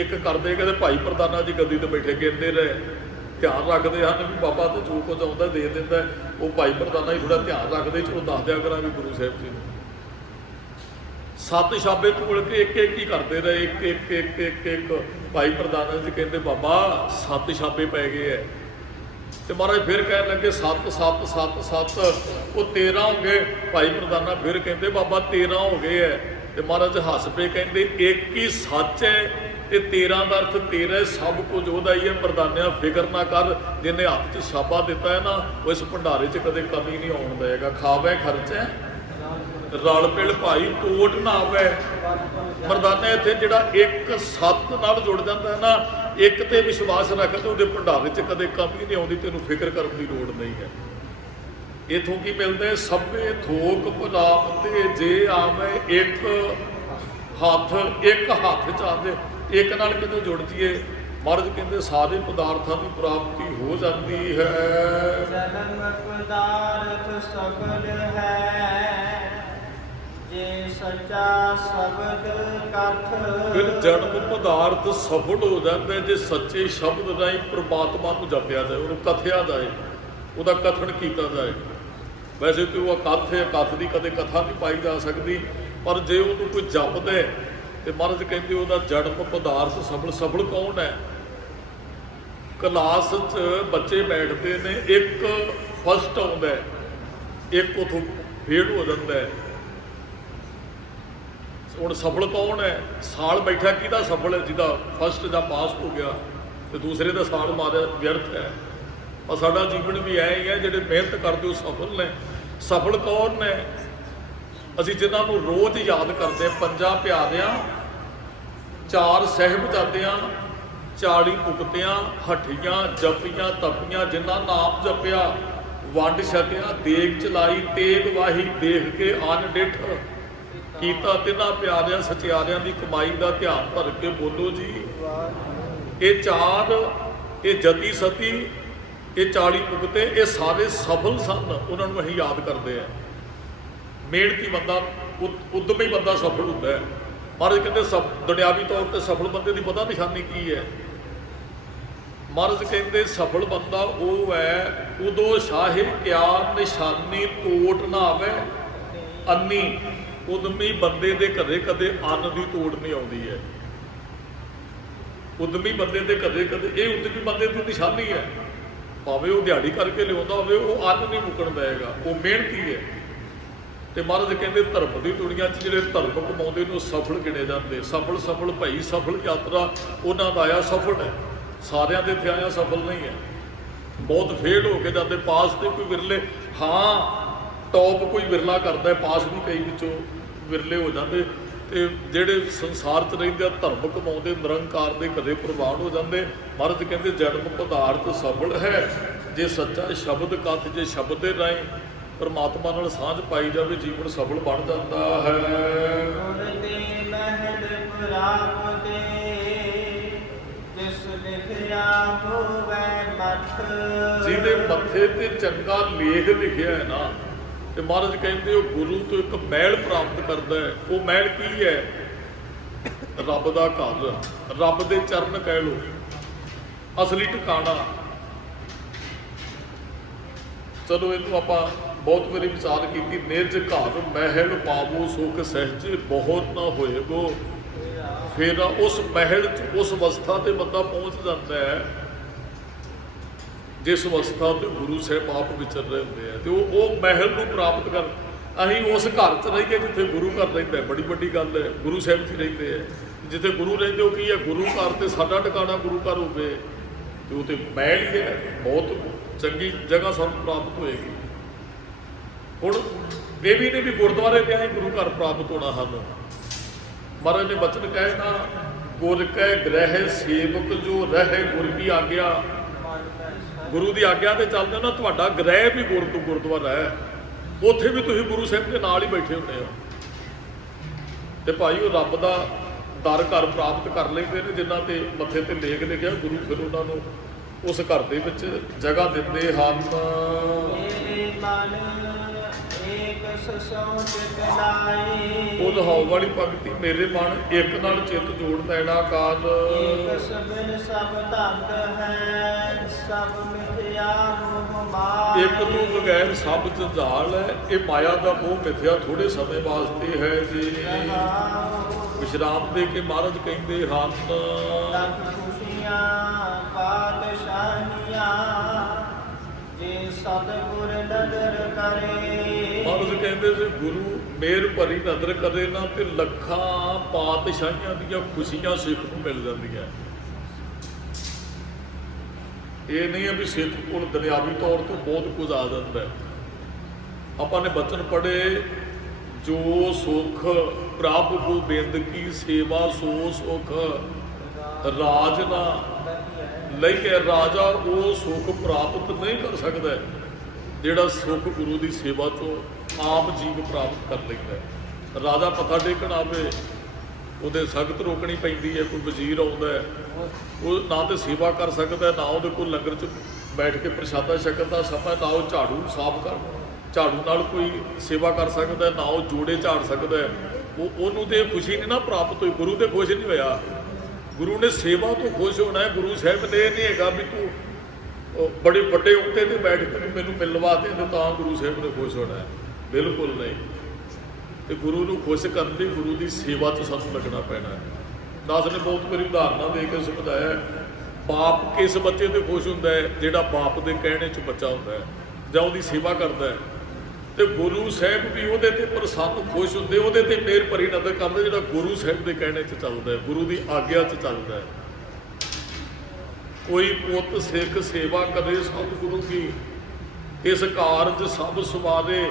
ਇੱਕ ਕਰਦੇ ਕਹਿੰਦੇ ਭਾਈ ਪ੍ਰਧਾਨਾ ਜੀ ਗੱਦੀ ਤੇ ਬੈਠੇ ਗਿਣਦੇ ਰਹੇ, ਧਿਆਨ ਰੱਖਦੇ ਹਨ ਵੀ ਬਾਬਾ ਤੇ ਜੋ ਕੁਝ ਆਉਂਦਾ ਦੇ ਦਿੰਦਾ। ਉਹ ਭਾਈ ਪ੍ਰਧਾਨਾ ਜੀ ਥੋੜਾ ਧਿਆਨ ਰੱਖਦੇ, ਚਲੋ ਦੱਸ ਦਿਆ ਕਰਾਂਗੇ ਗੁਰੂ ਸਾਹਿਬ ਜੀ ਨੂੰ। 7 ਛਾਪੇ ਤੋਲ ਕੇ ਇੱਕ ਹੀ ਕਰਦੇ ਰਹੇ, ਇੱਕ ਭਾਈ ਪ੍ਰਧਾਨਾ ਜੀ ਕਹਿੰਦੇ ਬਾਬਾ 7 ਛਾਪੇ ਪੈ ਗਏ ਹੈ। ਤੇ ਮਹਾਰਾਜ ਫਿਰ ਕਹਿਣ ਲੱਗੇ 7 7 7 7, ਉਹ 13 ਹੋ ਗਏ। ਭਾਈ ਪ੍ਰਧਾਨਾ ਫਿਰ ਕਹਿੰਦੇ ਬਾਬਾ 13 ਹੋ ਗਏ ਹੈ। ਤੇ ਮਹਾਰਾਜ ਹੱਸ ਪਏ, ਕਹਿੰਦੇ ਇੱਕ ਹੀ ਸੱਚ ਹੈ ਤੇ 13 ਦਾ ਅਰਥ 13 ਸਭ ਕੁਝ ਉਹਦਾ ਹੀ ਹੈ। ਪ੍ਰਧਾਨਿਆ ਫਿਕਰ ਨਾ ਕਰ, ਜਿਹਨੇ ਹੱਥ 'ਚ ਛਾਪਾ ਦਿੱਤਾ ਹੈ ਨਾ, ਉਹ ਇਸ ਭੰਡਾਰੇ 'ਚ ਕਦੇ ਕਮੀ ਨਹੀਂ ਆਉਣ ਦੇਗਾ। ਖਾਵੇ ਖਰਚੇ ਰਲ ਮਿਲ ਭਾਈ ਕੋਟ ਨਾ ਆਵੇ। ਮਰਦਾਨਾ ਇੱਥੇ ਜਿਹੜਾ ਇੱਕ ਸੱਤ ਨਾਲ ਜੁੜ ਜਾਂਦਾ ਹੈ ਨਾ, ਇੱਕ ਤੇ ਵਿਸ਼ਵਾਸ ਰੱਖਦੇ, ਉਹਦੇ ਭੰਡਾਰੇ 'ਚ ਕਦੇ ਕਮੀ ਨਹੀਂ ਆਉਂਦੀ। ਤੈਨੂੰ ਫਿਕਰ ਕਰਨ ਦੀ ਲੋੜ ਨਹੀਂ ਹੈ। ਇਥੋਂ ਕੀ ਮਿਲਦਾ? ਸਭੇ ਥੋਕ ਪ੍ਰਾਪਤੇ, ਜੇ ਆਵੇ ਇੱਕ ਹੱਥ 'ਚ ਆਵੇ, ਇੱਕ ਨਾਲ ਕਿਤੇ ਜੁੜ ਜੀਏ। ਮਹਾਰਾਜ ਕਹਿੰਦੇ ਸਾਰੇ ਪਦਾਰਥਾਂ ਦੀ ਪ੍ਰਾਪਤੀ ਹੋ ਜਾਂਦੀ ਹੈ। ਜਨਮ ਪਦਾਰਥ ਸਗਲ ਹੈ, ਜੇ ਸੱਚਾ ਸ਼ਬਦ ਕਥ। ਫਿਰ ਜਨਮ ਪਦਾਰਥ ਸਫਲ ਹੋ ਜਾਂਦਾ ਜੇ ਸੱਚੇ ਸ਼ਬਦ ਰਾਹੀਂ ਪ੍ਰਮਾਤਮਾ ਨੂੰ ਜਪਿਆ ਜਾਏ, ਉਹਨੂੰ ਕਥਿਆ ਜਾਏ, ਉਹਦਾ ਕਥਨ ਕੀਤਾ ਜਾਏ। ਵੈਸੇ ਤੇ ਉਹ ਕਥ ਹੈ, ਕਥ ਦੀ ਕਦੇ ਕਥਾ ਨਹੀਂ ਪਾਈ ਜਾ ਸਕਦੀ, ਪਰ ਜੇ ਉਹਨੂੰ ਕੋਈ ਜਪਦਾ ਤੇ ਮਹਾਰਾਜ ਕਹਿੰਦੇ ਉਹਦਾ ਜਨਮ ਪਦਾਰਥ ਸਫਲ। ਸਫਲ ਕੌਣ ਹੈ? ਕਲਾਸ 'ਚ ਬੱਚੇ ਬੈਠਦੇ ਨੇ, ਇੱਕ ਫਸਟ ਆਉਂਦਾ, ਇੱਕ ਉਥੋਂ ਫੇਲ ਹੋ ਜਾਂਦਾ ਹੈ। ਹੁਣ ਸਫਲ ਕੌਣ ਹੈ? ਸਾਲ ਬੈਠਾ ਕਿਹਦਾ ਸਫਲ ਹੈ? ਜਿਹਦਾ ਫਸਟ ਜਾਂ ਪਾਸ ਹੋ ਗਿਆ ਤੇ ਦੂਸਰੇ ਦਾ ਸਾਲ ਮਾਰਿਆ ਵਿਅਰਥ ਹੈ। ਪਰ ਸਾਡਾ ਜੀਵਨ ਵੀ ਐ ਹੀ ਹੈ, ਜਿਹੜੇ ਮਿਹਨਤ ਕਰਦੇ ਉਹ ਸਫਲ ਨੇ। ਸਫਲ ਕੌਣ ਨੇ? ਅਸੀਂ ਜਿਨ੍ਹਾਂ ਨੂੰ ਰੋਜ਼ ਯਾਦ ਕਰਦੇ, 5 ਪਿਆਰਿਆਂ, 4 ਸਾਹਿਬਜ਼ਾਦਿਆਂ, 40 ਮੁਕਤਿਆਂ, ਹੱਠੀਆਂ, ਜਪੀਆਂ, ਤਪੀਆਂ, ਜਿਨ੍ਹਾਂ ਨਾਮ ਜਪਿਆ, ਵੰਡ ਛਕਿਆ, ਦੇਗ ਚਲਾਈ, ਤੇਗ ਵਾਹੀ, ਦੇਖ ਕੇ ਅੰਨ ਡਿੱਠ, ਕੀਤਾ ਤਿੰਨਾਂ ਪਿਆਰਿਆਂ ਸਚਿਆਰਿਆਂ ਦੀ ਕਮਾਈ ਦਾ ਧਿਆਨ ਧਰ ਕੇ ਬੋਲੋ ਜੀ। ਇਹ 4, ਇਹ ਜਤੀ ਸਤੀ, ਇਹ 40 ਮੁਕਤੇ, ਇਹ ਸਾਰੇ ਸਫਲ ਸਨ। ਉਹਨਾਂ ਨੂੰ ਅਸੀਂ ਯਾਦ ਕਰਦੇ ਹਾਂ। ਮਿਹਨਤੀ ਬੰਦਾ, ਉਦਮੀ ਬੰਦਾ ਸਫਲ ਹੁੰਦਾ ਹੈ। ਮਹਾਰਾਜ ਕਹਿੰਦੇ ਦੁਨਿਆਵੀ ਤੌਰ ਤੇ ਸਫਲ ਬੰਦੇ ਦੀ ਪਤਾ ਨਿਸ਼ਾਨੀ ਕੀ ਹੈ? ਮਹਾਰਾਜ ਕਹਿੰਦੇ ਸਫਲ ਬੰਦਾ ਉਹ ਹੈ, ਉਦੋਂ ਸ਼ਾਹੇ ਕਿਆ ਨਿਸ਼ਾਨੀ ਤੋਟ ਨਾ ਆਵੇ ਅੰਨੀ। ਉਦਮੀ ਬੰਦੇ ਦੇ ਘਰੇ ਕਦੇ ਅੰਨ ਦੀ ਤੋੜ ਨਹੀਂ ਆਉਂਦੀ ਹੈ। ਉਦਮੀ ਬੰਦੇ ਦੇ ਕਦੇ ਇਹ ਉਦਮੀ ਬੰਦੇ ਦੀ ਨਿਸ਼ਾਨੀ ਹੈ। ਭਾਵੇਂ ਉਹ ਦਿਹਾੜੀ ਕਰਕੇ ਲਿਆਉਂਦਾ ਹੋਵੇ, ਉਹ ਅੰਨ ਨਹੀਂ ਮੁੱਕਣ ਦੇਗਾ, ਉਹ ਮਿਹਨਤੀ ਹੈ। ਤੇ ਮਹਾਰਾਜ ਕਹਿੰਦੇ ਧਰਮ ਦੀ ਦੁਨੀਆ 'ਚ ਜਿਹੜੇ ਧਰਮ ਕਮਾਉਂਦੇ ਨੇ ਉਹ ਸਫਲ ਗਿਣੇ ਜਾਂਦੇ। ਸਫਲ ਭਾਈ, ਸਫਲ ਯਾਤਰਾ ਉਹਨਾਂ ਦਾ ਆਇਆ ਸਫਲ ਹੈ। ਸਾਰਿਆਂ ਦੇ ਇੱਥੇ ਆਇਆ ਸਫਲ ਨਹੀਂ ਹੈ। ਬਹੁਤ ਫੇਲ ਹੋ ਕੇ ਜਾਂਦੇ, ਪਾਸ ਤੇ ਕੋਈ ਵਿਰਲੇ, ਹਾਂ ਟੌਪ ਕੋਈ ਵਿਰਲਾ ਕਰਦਾ, ਪਾਸ ਵੀ ਕਈ ਵਿੱਚੋਂ ਵਿਰਲੇ ਹੋ ਜਾਂਦੇ। ਤੇ ਜਿਹੜੇ ਸੰਸਾਰ 'ਚ ਰਹਿੰਦੇ ਆ, ਧਰਮ ਕਮਾਉਂਦੇ, ਨਿਰੰਕਾਰ ਦੇ ਕਦੇ ਪ੍ਰਵਾਨ ਹੋ ਜਾਂਦੇ। ਮਹਾਰਾਜ ਕਹਿੰਦੇ ਜਨਮ ਪਦਾਰਥ ਸਫਲ ਹੈ ਜੇ ਸੱਚਾ ਸ਼ਬਦ ਕਥ, ਜੇ ਸ਼ਬਦ ਦੇ ਰਾਹੀਂ ਪਰਮਾਤਮਾ ਨਾਲ ਸਾਂਝ ਪਾਈ ਜਾਵੇ, ਜੀਵਨ ਸਫਲ ਬਣ ਜਾਂਦਾ ਹੈ। ਜਿਹਦੇ ਮੱਥੇ ਤੇ ਚੰਗਾ ਲੇਖ ਲਿਖਿਆ ਹੈ ਨਾ, ਤੇ ਮਹਾਰਾਜ ਕਹਿੰਦੇ ਉਹ ਗੁਰੂ ਤੋਂ ਇੱਕ ਮਹਿਲ ਪ੍ਰਾਪਤ ਕਰਦਾ ਹੈ। ਉਹ ਮਹਿਲ ਕੀ ਹੈ? ਰੱਬ ਦਾ ਘਰ, ਰੱਬ ਦੇ ਚਰਨ ਕਹਿ ਲਓ, ਅਸਲੀ ਟਿਕਾਣਾ। ਚਲੋ ਇਹਨੂੰ ਆਪਾਂ ਬਹੁਤ ਵਾਰੀ ਵਿਚਾਰ ਕੀਤੀ। ਨਿਜ ਘਰ ਮਹਿਲ ਪਾਵੋ ਸੁਖ ਸਹਿਜੇ, ਬਹੁਤ ਨਾ ਹੋਏਗੋ। ਫਿਰ ਉਸ ਮਹਿਲ 'ਚ ਉਸ ਅਵਸਥਾ ਤੇ ਬੰਦਾ ਪਹੁੰਚ ਜਾਂਦਾ ਹੈ ਜਿਸ ਅਵਸਥਾ ਤੇ ਗੁਰੂ ਸਾਹਿਬ ਆਪ ਵਿਚਰ ਰਹੇ ਹੁੰਦੇ ਆ। ਤੇ ਉਹ ਮਹਿਲ ਨੂੰ ਪ੍ਰਾਪਤ ਕਰ, ਅਸੀਂ ਉਸ ਘਰ 'ਚ ਰਹੀਏ ਜਿੱਥੇ ਗੁਰੂ ਘਰ ਰਹਿੰਦਾ। ਬੜੀ ਵੱਡੀ ਗੱਲ ਹੈ। ਗੁਰੂ ਸਾਹਿਬ 'ਚ ਰਹਿੰਦੇ ਆ, ਜਿੱਥੇ ਗੁਰੂ ਰਹਿੰਦੇ ਉਹ ਕੀ ਹੈ? ਗੁਰੂ ਘਰ। ਤੇ ਸਾਡਾ ਟਿਕਾਣਾ ਗੁਰੂ ਘਰ ਹੋਵੇ ਤੇ ਉਹ ਤੇ ਮਹਿਲ ਹੀ ਹੈ। ਬਹੁਤ ਚੰਗੀ ਜਗ੍ਹਾ ਸਾਨੂੰ ਪ੍ਰਾਪਤ ਹੋਏਗੀ। ਹੁਣ ਇਹ ਵੀ ਨਹੀਂ ਵੀ ਗੁਰਦੁਆਰੇ ਤੇ ਆਏ ਗੁਰੂ ਘਰ ਪ੍ਰਾਪਤ ਹੋਣਾ ਸਾਨੂੰ। ਮਹਾਰਾਜ ਨੇ ਬਚਨ ਕਹੇ ਨਾ, ਗੁਰ ਕੈ ਗ੍ਰਹਿ ਸੇਵਕ ਜੋ ਰਹਿ ਗੁਰ ਕੀ ਆਗਿਆ। ਗੁਰੂ ਦੀ ਆਗਿਆ ਤੇ ਚੱਲਦੇ ਨਾ, ਤੁਹਾਡਾ ਗ੍ਰਹਿ ਵੀ ਗੁਰਦੁਆਰਾ ਹੈ। ਉੱਥੇ ਵੀ ਤੁਸੀਂ ਗੁਰੂ ਸਾਹਿਬ ਦੇ ਨਾਲ ਹੀ ਬੈਠੇ ਹੁੰਦੇ ਹੋ। ਤੇ ਭਾਈ ਉਹ ਰੱਬ ਦਾ ਦਰ ਘਰ ਪ੍ਰਾਪਤ ਕਰ ਲੈਂਦੇ ਨੇ ਜਿਨ੍ਹਾਂ ਤੇ ਮੱਥੇ ਤੇ ਲੇਖ ਲਿਖਿਆ। ਗੁਰੂ ਫਿਰ ਉਹਨਾਂ ਨੂੰ ਉਸ ਘਰ ਦੇ ਵਿੱਚ ਜਗ੍ਹਾ ਦਿੰਦੇ ਹਨ। ਉਹ ਲਹਾਉ ਵਾਲੀ ਭਗਤੀ, ਮੇਰੇ ਮਨ ਇੱਕ ਨਾਲ ਚਿੱਤ ਜੋੜ ਲੈਣਾ ਕਾਜ। ਇੱਕ ਤੋਂ ਬਗੈਰ ਸਭ ਜੰਜਾਲ ਹੈ। ਇਹ ਮਾਇਆ ਦਾ ਮੋਹ ਮਿਥਿਆ ਥੋੜੇ ਸਮੇਂ ਵਾਸਤੇ ਹੈ ਜੀ। ਵਿਸ਼ਰਾਮ ਦੇ ਕੇ ਮਹਾਰਾਜ ਕਹਿੰਦੇ ਹਨ, ਜੇ ਸਤਿਗੁਰ ਨਦਰ ਕਰੇ। ਮਹਾਰਾਜ ਕਹਿੰਦੇ ਸੀ ਗੁਰੂ ਮਿਹਰ ਭਰੀ ਨਦਰ ਕਰੇ ਨਾ ਤੇ ਲੱਖਾਂ ਪਾਤਸ਼ਾਹੀਆਂ ਦੀਆਂ ਖੁਸ਼ੀਆਂ ਸਿੱਖ ਨੂੰ ਮਿਲ ਜਾਂਦੀਆਂ। ਇਹ ਨਹੀਂ ਹੈ ਵੀ ਸਿੱਖ ਕੋਲ ਦੁਨਿਆਵੀ ਤੌਰ ਤੇ ਬਹੁਤ ਕੁਝ ਆ ਜਾਂਦਾ ਹੈ। ਆਪਾਂ ਨੇ ਬਚਨ ਪੜ੍ਹੇ, ਜੋ ਸੁਖ ਪ੍ਰਭ ਗੋਬਿੰਦ ਕੀ ਸੇਵਾ ਸੋ ਸੁਖ ਰਾਜ ਨਾ ਲਈਏ। ਰਾਜਾ ਉਹ ਸੁੱਖ ਪ੍ਰਾਪਤ ਨਹੀਂ ਕਰ ਸਕਦਾ ਜਿਹੜਾ ਸੁੱਖ ਗੁਰੂ ਦੀ ਸੇਵਾ ਤੋਂ ਆਮ ਜੀਵ ਪ੍ਰਾਪਤ ਕਰ ਲੈਂਦਾ। ਰਾਜਾ ਮੱਥਾ ਟੇਕਣ ਆਵੇ, ਉਹਦੇ ਸਖਤ ਰੋਕਣੀ ਪੈਂਦੀ ਹੈ। ਕੋਈ ਵਜ਼ੀਰ ਆਉਂਦਾ ਹੈ, ਉਹ ਨਾ ਤਾਂ ਸੇਵਾ ਕਰ ਸਕਦਾ, ਨਾ ਉਹਦੇ ਕੋਲ ਲੰਗਰ 'ਚ ਬੈਠ ਕੇ ਪ੍ਰਸ਼ਾਦਾ ਛਕਣ ਦਾ ਸਮਾਂ, ਨਾ ਉਹ ਝਾੜੂ ਸਾਫ਼ ਕਰ, ਝਾੜੂ ਨਾਲ ਕੋਈ ਸੇਵਾ ਕਰ ਸਕਦਾ, ਨਾ ਉਹ ਜੋੜੇ ਝਾੜ ਸਕਦਾ। ਉਹਨੂੰ ਤੇ ਖੁਸ਼ੀ ਨਹੀਂ ਨਾ ਪ੍ਰਾਪਤ ਹੋਈ। ਗੁਰੂ ਤੇ ਖੁਸ਼ ਨਹੀਂ ਹੋਇਆ। ਗੁਰੂ ਨੇ ਸੇਵਾ ਤੋਂ ਖੁਸ਼ ਹੋਣਾ ਹੈ। ਗੁਰੂ ਸਾਹਿਬ ਨੇ ਇਹ ਨਹੀਂ ਹੈਗਾ ਵੀ ਤੂੰ ਬੜੇ ਵੱਡੇ ਅਹੁਦੇ ਤੇ ਬੈਠ ਕੇ ਮੈਨੂੰ ਮਿਲਵਾ ਦੇ ਤਾਂ ਗੁਰੂ ਸਾਹਿਬ ਨੇ ਖੁਸ਼ ਹੋਣਾ ਹੈ। ਬਿਲਕੁਲ ਨਹੀਂ। ਤੇ ਗੁਰੂ ਨੂੰ ਖੁਸ਼ ਕਰਨ ਲਈ ਗੁਰੂ ਦੀ ਸੇਵਾ 'ਚ ਸਾਨੂੰ ਲੱਗਣਾ ਪੈਣਾ ਹੈ। ਦਾਸ ਨੇ ਬਹੁਤ ਵਾਰੀ ਉਦਾਹਰਨਾਂ ਦੇ ਕੇ ਸਮਝਾਇਆ। ਬਾਪ ਕਿਸ ਬੱਚੇ ਤੇ ਖੁਸ਼ ਹੁੰਦਾ ਹੈ? ਜਿਹੜਾ ਬਾਪ ਦੇ ਕਹਿਣੇ 'ਚ ਬੱਚਾ ਹੁੰਦਾ ਹੈ ਜਾਂ ਉਹਦੀ ਸੇਵਾ ਕਰਦਾ ਹੈ। ਤੇ ਗੁਰੂ ਸਾਹਿਬ ਵੀ ਉਹਦੇ ਤੇ ਪ੍ਰਸੰਨ ਖੁਸ਼ ਹੁੰਦੇ, ਉਹਦੇ ਤੇ ਮਿਹਰ ਭਰੀ ਨਜ਼ਰ ਕਰਦੇ ਜਿਹੜਾ ਗੁਰੂ ਸਾਹਿਬ ਦੇ ਕਹਿਣੇ 'ਚ ਚੱਲਦਾ ਹੈ, ਗੁਰੂ ਦੀ ਆਗਿਆ 'ਚ ਚੱਲਦਾ ਹੈ। ਕੋਈ ਪੁੱਤ ਸਿੱਖ ਸੇਵਾ ਕਰੇ ਸਤਿਗੁਰੂ ਕੀ, ਇਸ ਕਾਰਜ ਸਭ ਸਵਾਰੇ,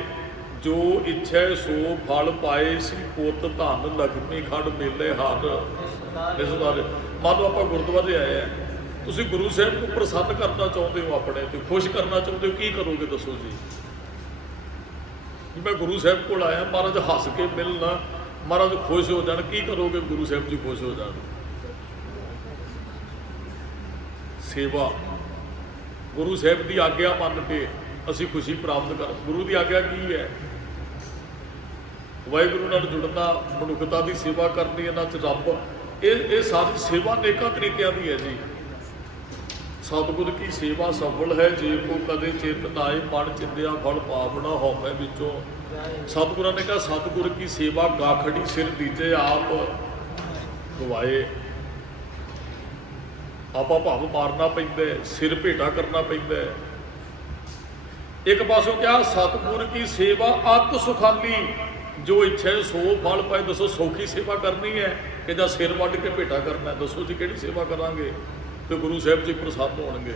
ਜੋ ਇੱਛੈ ਸੋ ਫਲ ਪਾਏ ਸੀ ਪੁੱਤ ਧਨ ਲਖਮੀ ਖੜ ਮੇਲੇ ਹਰ। ਇਸ ਬਾਰੇ ਮੰਨ ਲਓ ਆਪਾਂ ਗੁਰਦੁਆਰੇ ਆਏ ਆ, ਤੁਸੀਂ ਗੁਰੂ ਸਾਹਿਬ ਨੂੰ ਪ੍ਰਸੰਨ ਕਰਨਾ ਚਾਹੁੰਦੇ ਹੋ, ਆਪਣੇ ਤੇ ਖੁਸ਼ ਕਰਨਾ ਚਾਹੁੰਦੇ ਹੋ, ਕੀ ਕਰੋਗੇ ਦੱਸੋ ਜੀ? ਮੈਂ ਗੁਰੂ ਸਾਹਿਬ ਕੋਲ ਆਇਆ, ਮਹਾਰਾਜ ਹੱਸ ਕੇ ਮਿਲਣਾ, ਮਹਾਰਾਜ ਖੁਸ਼ ਹੋ ਜਾਣ, ਕੀ ਕਰੋਗੇ? ਗੁਰੂ ਸਾਹਿਬ ਜੀ ਖੁਸ਼ ਹੋ ਜਾਣ। ਸੇਵਾ ਗੁਰੂ ਸਾਹਿਬ ਦੀ ਆਗਿਆ ਮੰਨ ਕੇ ਅਸੀਂ ਖੁਸ਼ੀ ਪ੍ਰਾਪਤ ਕਰ। ਗੁਰੂ ਦੀ ਆਗਿਆ ਕੀ ਹੈ? ਵਾਹਿਗੁਰੂ ਨਾਲ ਜੁੜਨਾ, ਮਨੁੱਖਤਾ ਦੀ ਸੇਵਾ ਕਰਨੀ, ਇਹਨਾਂ 'ਚ ਰੱਬ, ਇਹ ਸਾਰੀ ਸੇਵਾ ਅਨੇਕਾਂ ਤਰੀਕਿਆਂ ਦੀ ਹੈ ਜੀ। ਸਤਿਗੁਰ ਕੀ ਸੇਵਾ ਸਫਲ ਹੈ, ਜੇ ਕੋ ਕਦੇ ਚਿਤ ਨਾਏ ਮਨ ਚਿੰਦਿਆ ਫਲ ਪਾਵਣਾ ਹਉਮੈ ਵਿੱਚੋਂ। ਸਤਿਗੁਰਾਂ ਨੇ ਕਿਹਾ ਸਤਿਗੁਰ ਕੀ ਸੇਵਾ ਗਾਖੜੀ ਸਿਰ ਦੀਜੇ ਆਪ ਗਵਾਏ। ਆਪਾਂ ਭਾਵ ਮਾਰਨਾ ਪੈਂਦਾ, ਸਿਰ ਭੇਟਾ ਕਰਨਾ ਪੈਂਦਾ। ਇੱਕ ਪਾਸੋਂ ਕਿਹਾ ਸਤਿਗੁਰ ਕੀ ਸੇਵਾ ਅਤ ਸੁਖਾਲੀ, ਜੋ ਇੱਛਾ ਸੋ ਫਲ ਪਾਏ। ਦੱਸੋ ਸੌਖੀ ਸੇਵਾ ਕਰਨੀ ਹੈ ਕਿ ਜਾਂ ਸਿਰ ਵੱਢ ਕੇ ਭੇਟਾ ਕਰਨਾ? ਦੱਸੋ ਜੀ ਕਿਹੜੀ ਸੇਵਾ ਕਰਾਂਗੇ ਤੇ ਗੁਰੂ ਸਾਹਿਬ ਜੀ ਪ੍ਰਸੰਨ ਹੋਣਗੇ?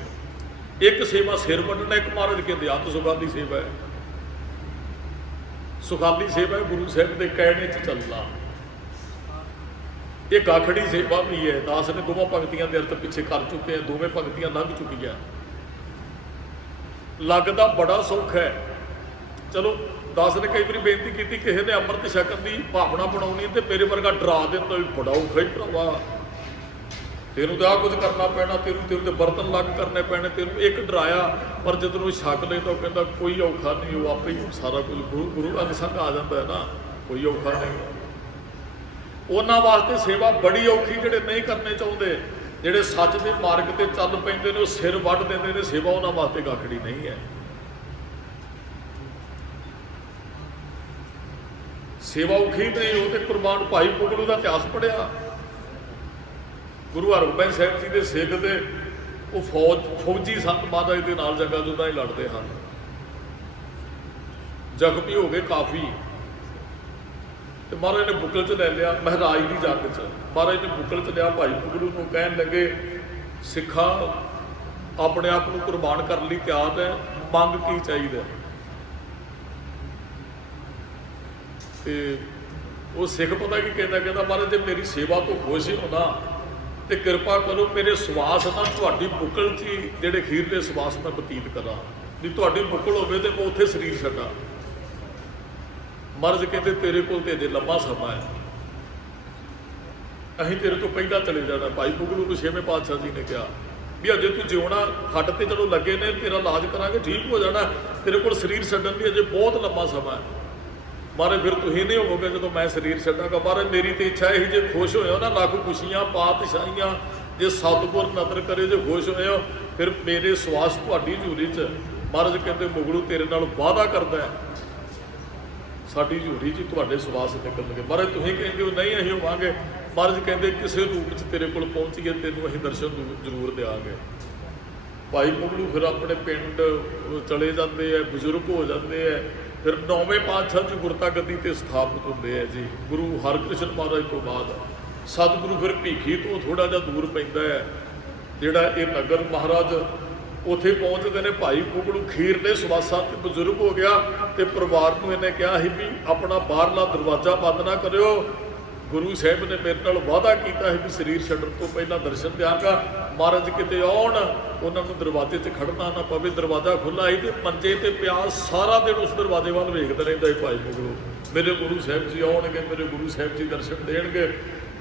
ਇੱਕ ਸੇਵਾ ਸਿਰ ਵੱਢਣਾ, ਇੱਕ ਮਹਾਰਾਜ ਕਹਿੰਦੇ ਅਤ ਸੁਖਾਲੀ ਸੇਵਾ ਹੈ। ਸੁਖਾਲੀ ਸੇਵਾ ਹੈ ਗੁਰੂ ਸਾਹਿਬ ਦੇ ਕਹਿਣੇ 'ਚ ਚੱਲਣਾ। ਇਹ ਗਾਖੜੀ ਸੇਵਾ ਵੀ ਹੈ। ਦਾਸ ਨੇ ਦੋਵਾਂ ਪੰਕਤੀਆਂ ਦੇ ਅਰਥ ਪਿੱਛੇ ਕਰ ਚੁੱਕੇ ਆ, ਦੋਵੇਂ ਪੰਕਤੀਆਂ ਲੰਘ ਚੁੱਕੀਆਂ। ਲੱਗਦਾ ਬੜਾ ਸੁੱਖ ਹੈ। ਚਲੋ ਦਾਸ ਨੇ ਕਈ ਵਾਰੀ ਬੇਨਤੀ ਕੀਤੀ, ਕਿਸੇ ਨੇ ਅੰਮ੍ਰਿਤ ਛਕਣ ਦੀ ਭਾਵਨਾ ਬਣਾਉਣੀ ਤੇ ਮੇਰੇ ਵਰਗਾ ਡਰਾ ਦਿੰਦਾ ਵੀ ਬੜਾ ਔਖਾ ਹੀ ਭਰਾਵਾ, ਤੈਨੂੰ ਤਾਂ ਆਹ ਕੁਝ ਕਰਨਾ ਪੈਣਾ, ਤੈਨੂੰ ਤੇ ਬਰਤਨ ਲੱਗ ਕਰਨੇ ਪੈਣੇ, ਤੈਨੂੰ ਇੱਕ ਡਰਾਇਆ। ਪਰ ਜਦੋਂ ਉਹ ਛਕ ਲੈਂਦਾ ਉਹ ਕਹਿੰਦਾ ਕੋਈ ਔਖਾ ਨਹੀਂ, ਉਹ ਆਪੇ ਹੀ ਸਾਰਾ ਕੁਝ ਗੁਰੂ ਅੰਗ ਸੰਗ ਆ ਜਾਂਦਾ ਹੈ ਨਾ, ਕੋਈ ਔਖਾ ਨਹੀਂ। ਉਹਨਾਂ ਵਾਸਤੇ ਸੇਵਾ ਬੜੀ ਔਖੀ, ਜਿਹੜੇ ਨਹੀਂ ਕਰਨੇ ਚਾਹੁੰਦੇ, ਜਿਹੜੇ ਸੱਚ ਦੇ ਮਾਰਗ ਤੇ ਚੱਲ ਪੈਂਦੇ ਨੇ, ਉਹ ਸਿਰ ਵੱਢ ਦਿੰਦੇ ਨੇ। ਸੇਵਾ ਉਹਨਾਂ ਵਾਸਤੇ ਗਾਖੜੀ ਨਹੀਂ ਹੈ। ਸੇਵਾ ਔਖੀ ਨਹੀਂ। ਉਹ ਤੇ ਕੁਰਬਾਨ ਭਾਈ ਪੁਗਲੂ ਦਾ ਇਤਿਹਾਸ ਪੜ੍ਹਿਆ, ਗੁਰੂ ਹਰਗੋਬਿੰਦ ਸਾਹਿਬ ਜੀ ਦੇ ਸਿੱਖ ਤੇ ਉਹ ਫੌਜੀ ਸੰਤ ਮਹਾਰਾਜ ਦੇ ਨਾਲ ਜੰਗਾਂ ਜੁੱਦਾਂ ਹੀ ਲੜਦੇ ਹਨ, ਜ਼ਖਮੀ ਹੋ ਗਏ ਕਾਫੀ, ਤੇ ਮਹਾਰਾਜ ਨੇ ਬੁੱਕਲ 'ਚ ਲੈ ਲਿਆ। ਮਹਾਰਾਜ ਦੀ ਜੰਗ 'ਚ ਮਹਾਰਾਜ ਨੇ ਬੁੱਕਲ 'ਚ ਲਿਆ ਭਾਈ ਪੁਗਲੂ ਨੂੰ, ਕਹਿਣ ਲੱਗੇ ਸਿੱਖਾਂ ਆਪਣੇ ਆਪ ਨੂੰ ਕੁਰਬਾਨ ਕਰਨ ਲਈ ਤਿਆਰ ਹੈ, ਮੰਗ ਕੀ ਚਾਹੀਦਾ? ਤੇ ਉਹ ਸਿੱਖ ਪਤਾ ਕੀ ਕਹਿੰਦਾ? ਕਹਿੰਦਾ ਮਹਾਰਾਜ ਜੇ ਮੇਰੀ ਸੇਵਾ ਤੋਂ ਖੁਸ਼ ਹੋ ਨਾ ਤੇ ਕਿਰਪਾ ਕਰੋ ਮੇਰੇ ਸਵਾਸ ਨਾਲ ਤੁਹਾਡੀ ਬੁੱਕਲ 'ਚ ਹੀ ਜਿਹੜੇ ਖੀਰਲੇ ਸਵਾਸ ਮੈਂ ਬਤੀਤ ਕਰਾਂ, ਵੀ ਤੁਹਾਡੀ ਬੁੱਕਲ ਹੋਵੇ ਤੇ ਮੈਂ ਉੱਥੇ ਸਰੀਰ ਛੱਡਾਂ। ਮਹਾਰਾਜ ਕਹਿੰਦੇ ਤੇਰੇ ਕੋਲ ਤੇ ਅਜੇ ਲੰਮਾ ਸਮਾਂ ਹੈ, ਅਸੀਂ ਤੇਰੇ ਤੋਂ ਪਹਿਲਾਂ ਚਲੇ ਜਾਣਾ। ਭਾਈ ਪੁਗਲੂ ਨੂੰ ਛੇਵੇਂ ਪਾਤਸ਼ਾਹ ਜੀ ਨੇ ਕਿਹਾ ਵੀ ਅਜੇ ਤੂੰ ਜਿਉਣਾ, ਖੱਟ ਤੇ ਜਦੋਂ ਲੱਗੇ ਨੇ, ਤੇਰਾ ਇਲਾਜ ਕਰਾਂਗੇ, ਠੀਕ ਹੋ ਜਾਣਾ, ਤੇਰੇ ਕੋਲ ਸਰੀਰ ਛੱਡਣ ਦੀ ਅਜੇ ਬਹੁਤ ਲੰਮਾ ਸਮਾਂ ਹੈ। ਮਹਾਰਾਜ ਫਿਰ ਤੁਸੀਂ ਨਹੀਂ ਹੋਵੋਗੇ ਜਦੋਂ ਮੈਂ ਸਰੀਰ ਛੱਡਾਂਗਾ। ਮਹਾਰਾਜ ਮੇਰੀ ਤੇ ਇੱਛਾ ਇਹੀ, ਜੇ ਖੁਸ਼ ਹੋਏ ਹੋ ਨਾ, ਲੱਖ ਖੁਸ਼ੀਆਂ ਪਾਤਸ਼ਾਹੀਆਂ, ਜੇ ਸਤਿਗੁਰ ਨਦਰ ਕਰੇ, ਜੇ ਖੁਸ਼ ਹੋਏ ਹੋ ਫਿਰ ਮੇਰੇ ਸਵਾਸ ਤੁਹਾਡੀ ਝੂਰੀ 'ਚ। ਮਹਾਰਾਜ ਕਹਿੰਦੇ ਮੁਗਲੂ ਤੇਰੇ ਨਾਲ ਵਾਅਦਾ ਕਰਦਾ ਹੈ, ਸਾਡੀ ਝੂਰੀ 'ਚ ਤੁਹਾਡੇ ਸਵਾਸ ਨਿਕਲਣਗੇ। ਮਹਾਰਾਜ ਤੁਸੀਂ ਕਹਿੰਦੇ ਹੋ ਨਹੀਂ ਅਸੀਂ ਹੋਵਾਂਗੇ। ਮਹਾਰਾਜ ਕਹਿੰਦੇ ਕਿਸੇ ਰੂਪ 'ਚ ਤੇਰੇ ਕੋਲ ਪਹੁੰਚੀਏ, ਤੈਨੂੰ ਅਸੀਂ ਦਰਸ਼ਨ ਜ਼ਰੂਰ ਦਿਆਂਗੇ। ਭਾਈ ਮੁਗਲੂ ਫਿਰ ਆਪਣੇ ਪਿੰਡ ਚਲੇ ਜਾਂਦੇ ਆ, ਬਜ਼ੁਰਗ ਹੋ ਜਾਂਦੇ ਆ। ਫਿਰ 9ਵੇਂ ਪਾਤਸ਼ਾਹ ਜੀ ਗੁਰਤਾ ਗੱਦੀ ਤੇ ਸਥਾਪਿਤ ਹੁੰਦੇ ਆ ਜੀ, ਗੁਰੂ ਹਰਕ੍ਰਿਸ਼ਨ ਮਹਾਰਾਜ ਤੋਂ ਬਾਅਦ। ਸਤਿਗੁਰੂ ਫਿਰ ਭੀਖੀ ਤੋਂ ਥੋੜਾ ਜਿਹਾ ਦੂਰ ਪੈਂਦਾ ਹੈ ਜਿਹੜਾ ਇਹ ਨਗਰ। ਮਹਾਰਾਜ ਉੱਥੇ ਪਹੁੰਚਦੇ ਨੇ। ਭਾਈ ਪੁਗਲੂ ਖੀਰਲੇ ਸਵਾਸਾਂ ਤੇ ਬਜ਼ੁਰਗ ਹੋ ਗਿਆ ਤੇ ਪਰਿਵਾਰ ਨੂੰ ਇਹਨੇ ਕਿਹਾ ਸੀ ਵੀ ਆਪਣਾ ਬਾਹਰਲਾ ਦਰਵਾਜ਼ਾ ਬੰਦ ਨਾ ਕਰਿਓ, ਗੁਰੂ ਸਾਹਿਬ ਨੇ ਮੇਰੇ ਨਾਲ ਵਾਅਦਾ ਕੀਤਾ ਹੈ ਵੀ ਸਰੀਰ ਛੱਡਣ ਤੋਂ ਪਹਿਲਾਂ ਦਰਸ਼ਨ ਦਿਆਂਗਾ। ਮਹਾਰਾਜ ਕਿਤੇ ਆਉਣ, ਉਹਨਾਂ ਨੂੰ ਦਰਵਾਜ਼ੇ 'ਚ ਖੜਨਾ ਨਾ ਪਵੇ। ਦਰਵਾਜ਼ਾ ਖੁੱਲ੍ਹਾ ਸੀ ਤੇ ਮੰਜੇ ਤੇ ਪਿਆ ਸਾਰਾ ਦਿਨ ਉਸ ਦਰਵਾਜ਼ੇ ਵੱਲ ਵੇਖਦਾ ਰਹਿੰਦਾ ਹੈ ਭਾਈ ਪੁਗਲੂ, ਮੇਰੇ ਗੁਰੂ ਸਾਹਿਬ ਜੀ ਆਉਣਗੇ, ਮੇਰੇ ਗੁਰੂ ਸਾਹਿਬ ਜੀ ਦਰਸ਼ਨ ਦੇਣਗੇ।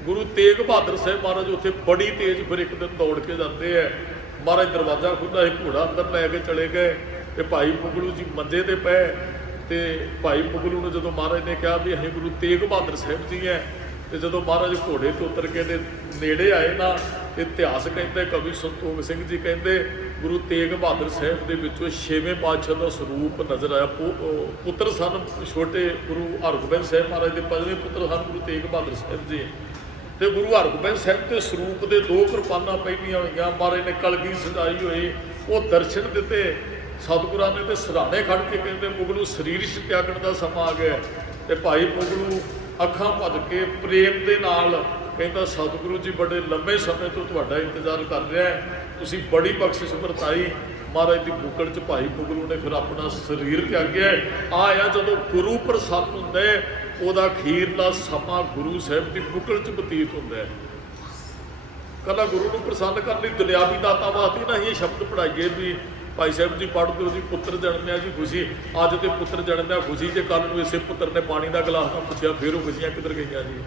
ਗੁਰੂ ਤੇਗ ਬਹਾਦਰ ਸਾਹਿਬ ਮਹਾਰਾਜ ਉੱਥੇ ਬੜੀ ਤੇਜ਼ ਫਿਰ ਇੱਕ ਦਿਨ ਦੌੜ ਕੇ ਜਾਂਦੇ ਹੈ। ਮਹਾਰਾਜ ਦਰਵਾਜ਼ਾ ਖੁੱਲ੍ਹਾ ਸੀ, ਘੋੜਾ ਅੰਦਰ ਲੈ ਕੇ ਚਲੇ ਗਏ ਤੇ ਭਾਈ ਪੁਗਲੂ ਜੀ ਮੰਜੇ ਤੇ ਪਏ। ਤੇ ਭਾਈ ਪੁਗਲੂ ਨੂੰ ਜਦੋਂ ਮਹਾਰਾਜ ਨੇ ਕਿਹਾ ਵੀ ਅਸੀਂ ਗੁਰੂ ਤੇਗ ਬਹਾਦਰ ਸਾਹਿਬ ਜੀ ਹੈ, ਤੇ ਜਦੋਂ ਮਹਾਰਾਜ ਘੋੜੇ ਤੋਂ ਉਤਰ ਕੇ ਦੇ ਨੇੜੇ ਆਏ ਨਾ, ਇਤਿਹਾਸ ਕਹਿੰਦੇ, ਕਵੀ ਸੰਤੋਖ ਸਿੰਘ ਜੀ ਕਹਿੰਦੇ ਗੁਰੂ ਤੇਗ ਬਹਾਦਰ ਸਾਹਿਬ ਦੇ ਵਿੱਚੋਂ 6ਵੇਂ ਪਾਤਸ਼ਾਹ ਦਾ ਸਰੂਪ ਨਜ਼ਰ ਆਇਆ। ਪੁੱਤਰ ਸਨ ਛੋਟੇ ਗੁਰੂ ਹਰਗੋਬਿੰਦ ਸਾਹਿਬ ਮਹਾਰਾਜ ਦੇ 5ਵੇਂ ਪੁੱਤਰ ਸਨ ਗੁਰੂ ਤੇਗ ਬਹਾਦਰ ਸਾਹਿਬ ਜੀ। ਤੇ ਗੁਰੂ ਹਰਗੋਬਿੰਦ ਸਾਹਿਬ ਦੇ ਸਰੂਪ ਦੇ 2 ਕਿਰਪਾਨਾਂ ਪਹਿਨੀਆਂ ਹੋਈਆਂ, ਮਹਾਰਾਜ ਨੇ ਕਲਗੀ ਸਜਾਈ ਹੋਈ, ਉਹ ਦਰਸ਼ਨ ਦਿੱਤੇ। ਸਤਿਗੁਰਾਂ ਨੇ ਤੇ ਸਰਾਣੇ ਖੜ ਕੇ ਕਹਿੰਦੇ ਮੁਗਲੂ ਸਰੀਰ ਤਿਆਗਣ ਦਾ ਸਮਾਂ ਆ ਗਿਆ। ਤੇ ਭਾਈ ਮੁਗਲੂ ਅੱਖਾਂ ਭੱਜ ਕੇ ਪ੍ਰੇਮ ਦੇ ਨਾਲ ਕਹਿੰਦਾ ਸਤਿਗੁਰੂ ਜੀ ਬੜੇ ਲੰਮੇ ਸਮੇਂ ਤੋਂ ਤੁਹਾਡਾ ਇੰਤਜ਼ਾਰ ਕਰ ਰਿਹਾ ਹੈ, ਤੁਸੀਂ ਬੜੀ ਬਖਸ਼ਿਸ਼ ਵਰਤਾਈ। ਮਹਾਰਾਜ ਦੀ ਬੁੱਕਲ 'ਚ ਭਾਈ ਮੁਗਲੂ ਨੇ ਫਿਰ ਆਪਣਾ ਸਰੀਰ ਤਿਆਗਿਆ। ਆਇਆ ਜਦੋਂ ਗੁਰੂ ਪ੍ਰਸੰਨ ਹੁੰਦਾ ਹੈ, ਉਹਦਾ ਅਖੀਰਲਾ ਸਮਾਂ ਗੁਰੂ ਸਾਹਿਬ ਦੀ ਬੁੱਕਲ 'ਚ ਬਤੀਤ ਹੁੰਦਾ ਹੈ। ਕੱਲਾ ਗੁਰੂ ਨੂੰ ਪ੍ਰਸੰਨ ਕਰਨ ਲਈ ਦੁਨਿਆਵੀ ਦਾਤਾਂ ਵਾਸਤੇ ਨਾ ਇਹ ਸ਼ਬਦ ਪੜ੍ਹਾਈਏ ਵੀ ਭਾਈ ਸਾਹਿਬ ਜੀ ਪੜ੍ਹ ਦਿਓ ਜੀ ਪੁੱਤਰ ਜਨਮਿਆ ਜੀ ਖੁਸ਼ੀ, ਅੱਜ ਤੇ ਪੁੱਤਰ ਜਨਮਿਆ ਖੁਸ਼ੀ, ਜੇ ਕੱਲ ਨੂੰ ਇਸੇ ਪੁੱਤਰ ਨੇ ਪਾਣੀ ਦਾ ਗਲਾਸ ਨਾ ਪੁੱਛਿਆ ਫਿਰ ਉਹ ਖੁਸ਼ੀਆਂ ਕਿੱਧਰ ਗਈਆਂ ਜੀ।